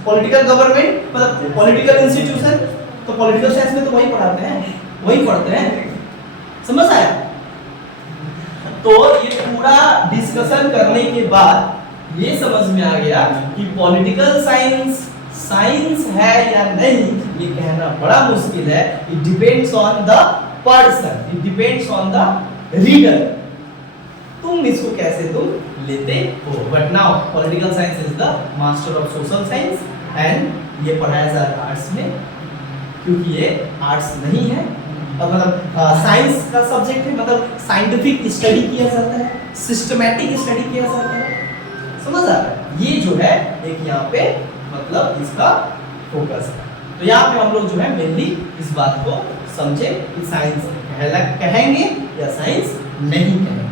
पॉलिटिकल गवर्नमेंट, मतलब पॉलिटिकल इंस्टीट्यूशन। तो पॉलिटिकल साइंस में तो वही पढ़ाते हैं, वही पढ़ते हैं, समझ आया। तो ये पूरा डिस्कशन करने के बाद ये समझ में आ गया कि पॉलिटिकल साइंस साइंस है या नहीं, ये कहना बड़ा मुश्किल है। It depends on the person, it depends on the reader, तुम इसको कैसे तुम लेते हो। But now political science is the master of social science, and ये पढ़ाया जा रहा है आर्ट्स में, क्योंकि ये आर्ट्स नहीं है, मतलब साइंस का सब्जेक्ट है, मतलब साइंटिफिक स्टडी किया जाता है, सिस्टमैटिक स्टडी किया जाता है, समझ आ रहा है। ये जो है एक यहाँ पे मतलब इसका फोकस है। तो यहाँ पे हम लोग जो है मेनली इस बात को समझे कि साइंस कहेंगे या साइंस नहीं कहेंगे।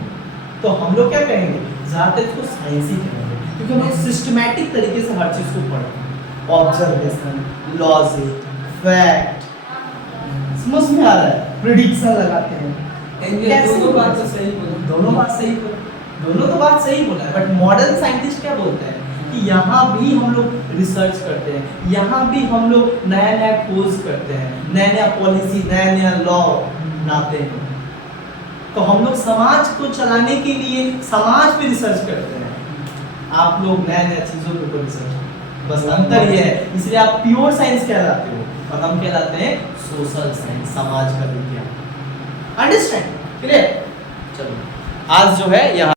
तो हम लोग क्या कहेंगे, ज्यादातर इसको साइंस ही कहेंगे, क्योंकि हम लोग सिस्टमैटिक तरीके से हर चीज को पढ़ते हैं, ऑब्जर्वेशन, लॉजिक, फैक्ट, समझ में आ रहा है, प्रेडिक्शन लगाते हैं। दोनों बात तो सही बोला, दोनों बात सही बोला, दोनों तो बात सही बोला है। बट मॉडर्न साइंटिस्ट क्या बोलते हैं कि यहाँ भी हम लोग रिसर्च करते हैं, यहाँ भी हम लोग नया नया खोज करते हैं, नया नया पॉलिसी, नया नया लॉ बनाते हैं। तो हम लोग समाज को चलाने के लिए समाज पे रिसर्च करते हैं, आप लोग नया नया चीजों के ऊपर रिसर्च, बस अंतर ये है। इसलिए आप प्योर साइंस कहलाते हो और हम कहलाते हैं सोशल साइंस, समाज का विज्ञान। अंडरस्टैंड? क्लियर? चलो आज जो है यहाँ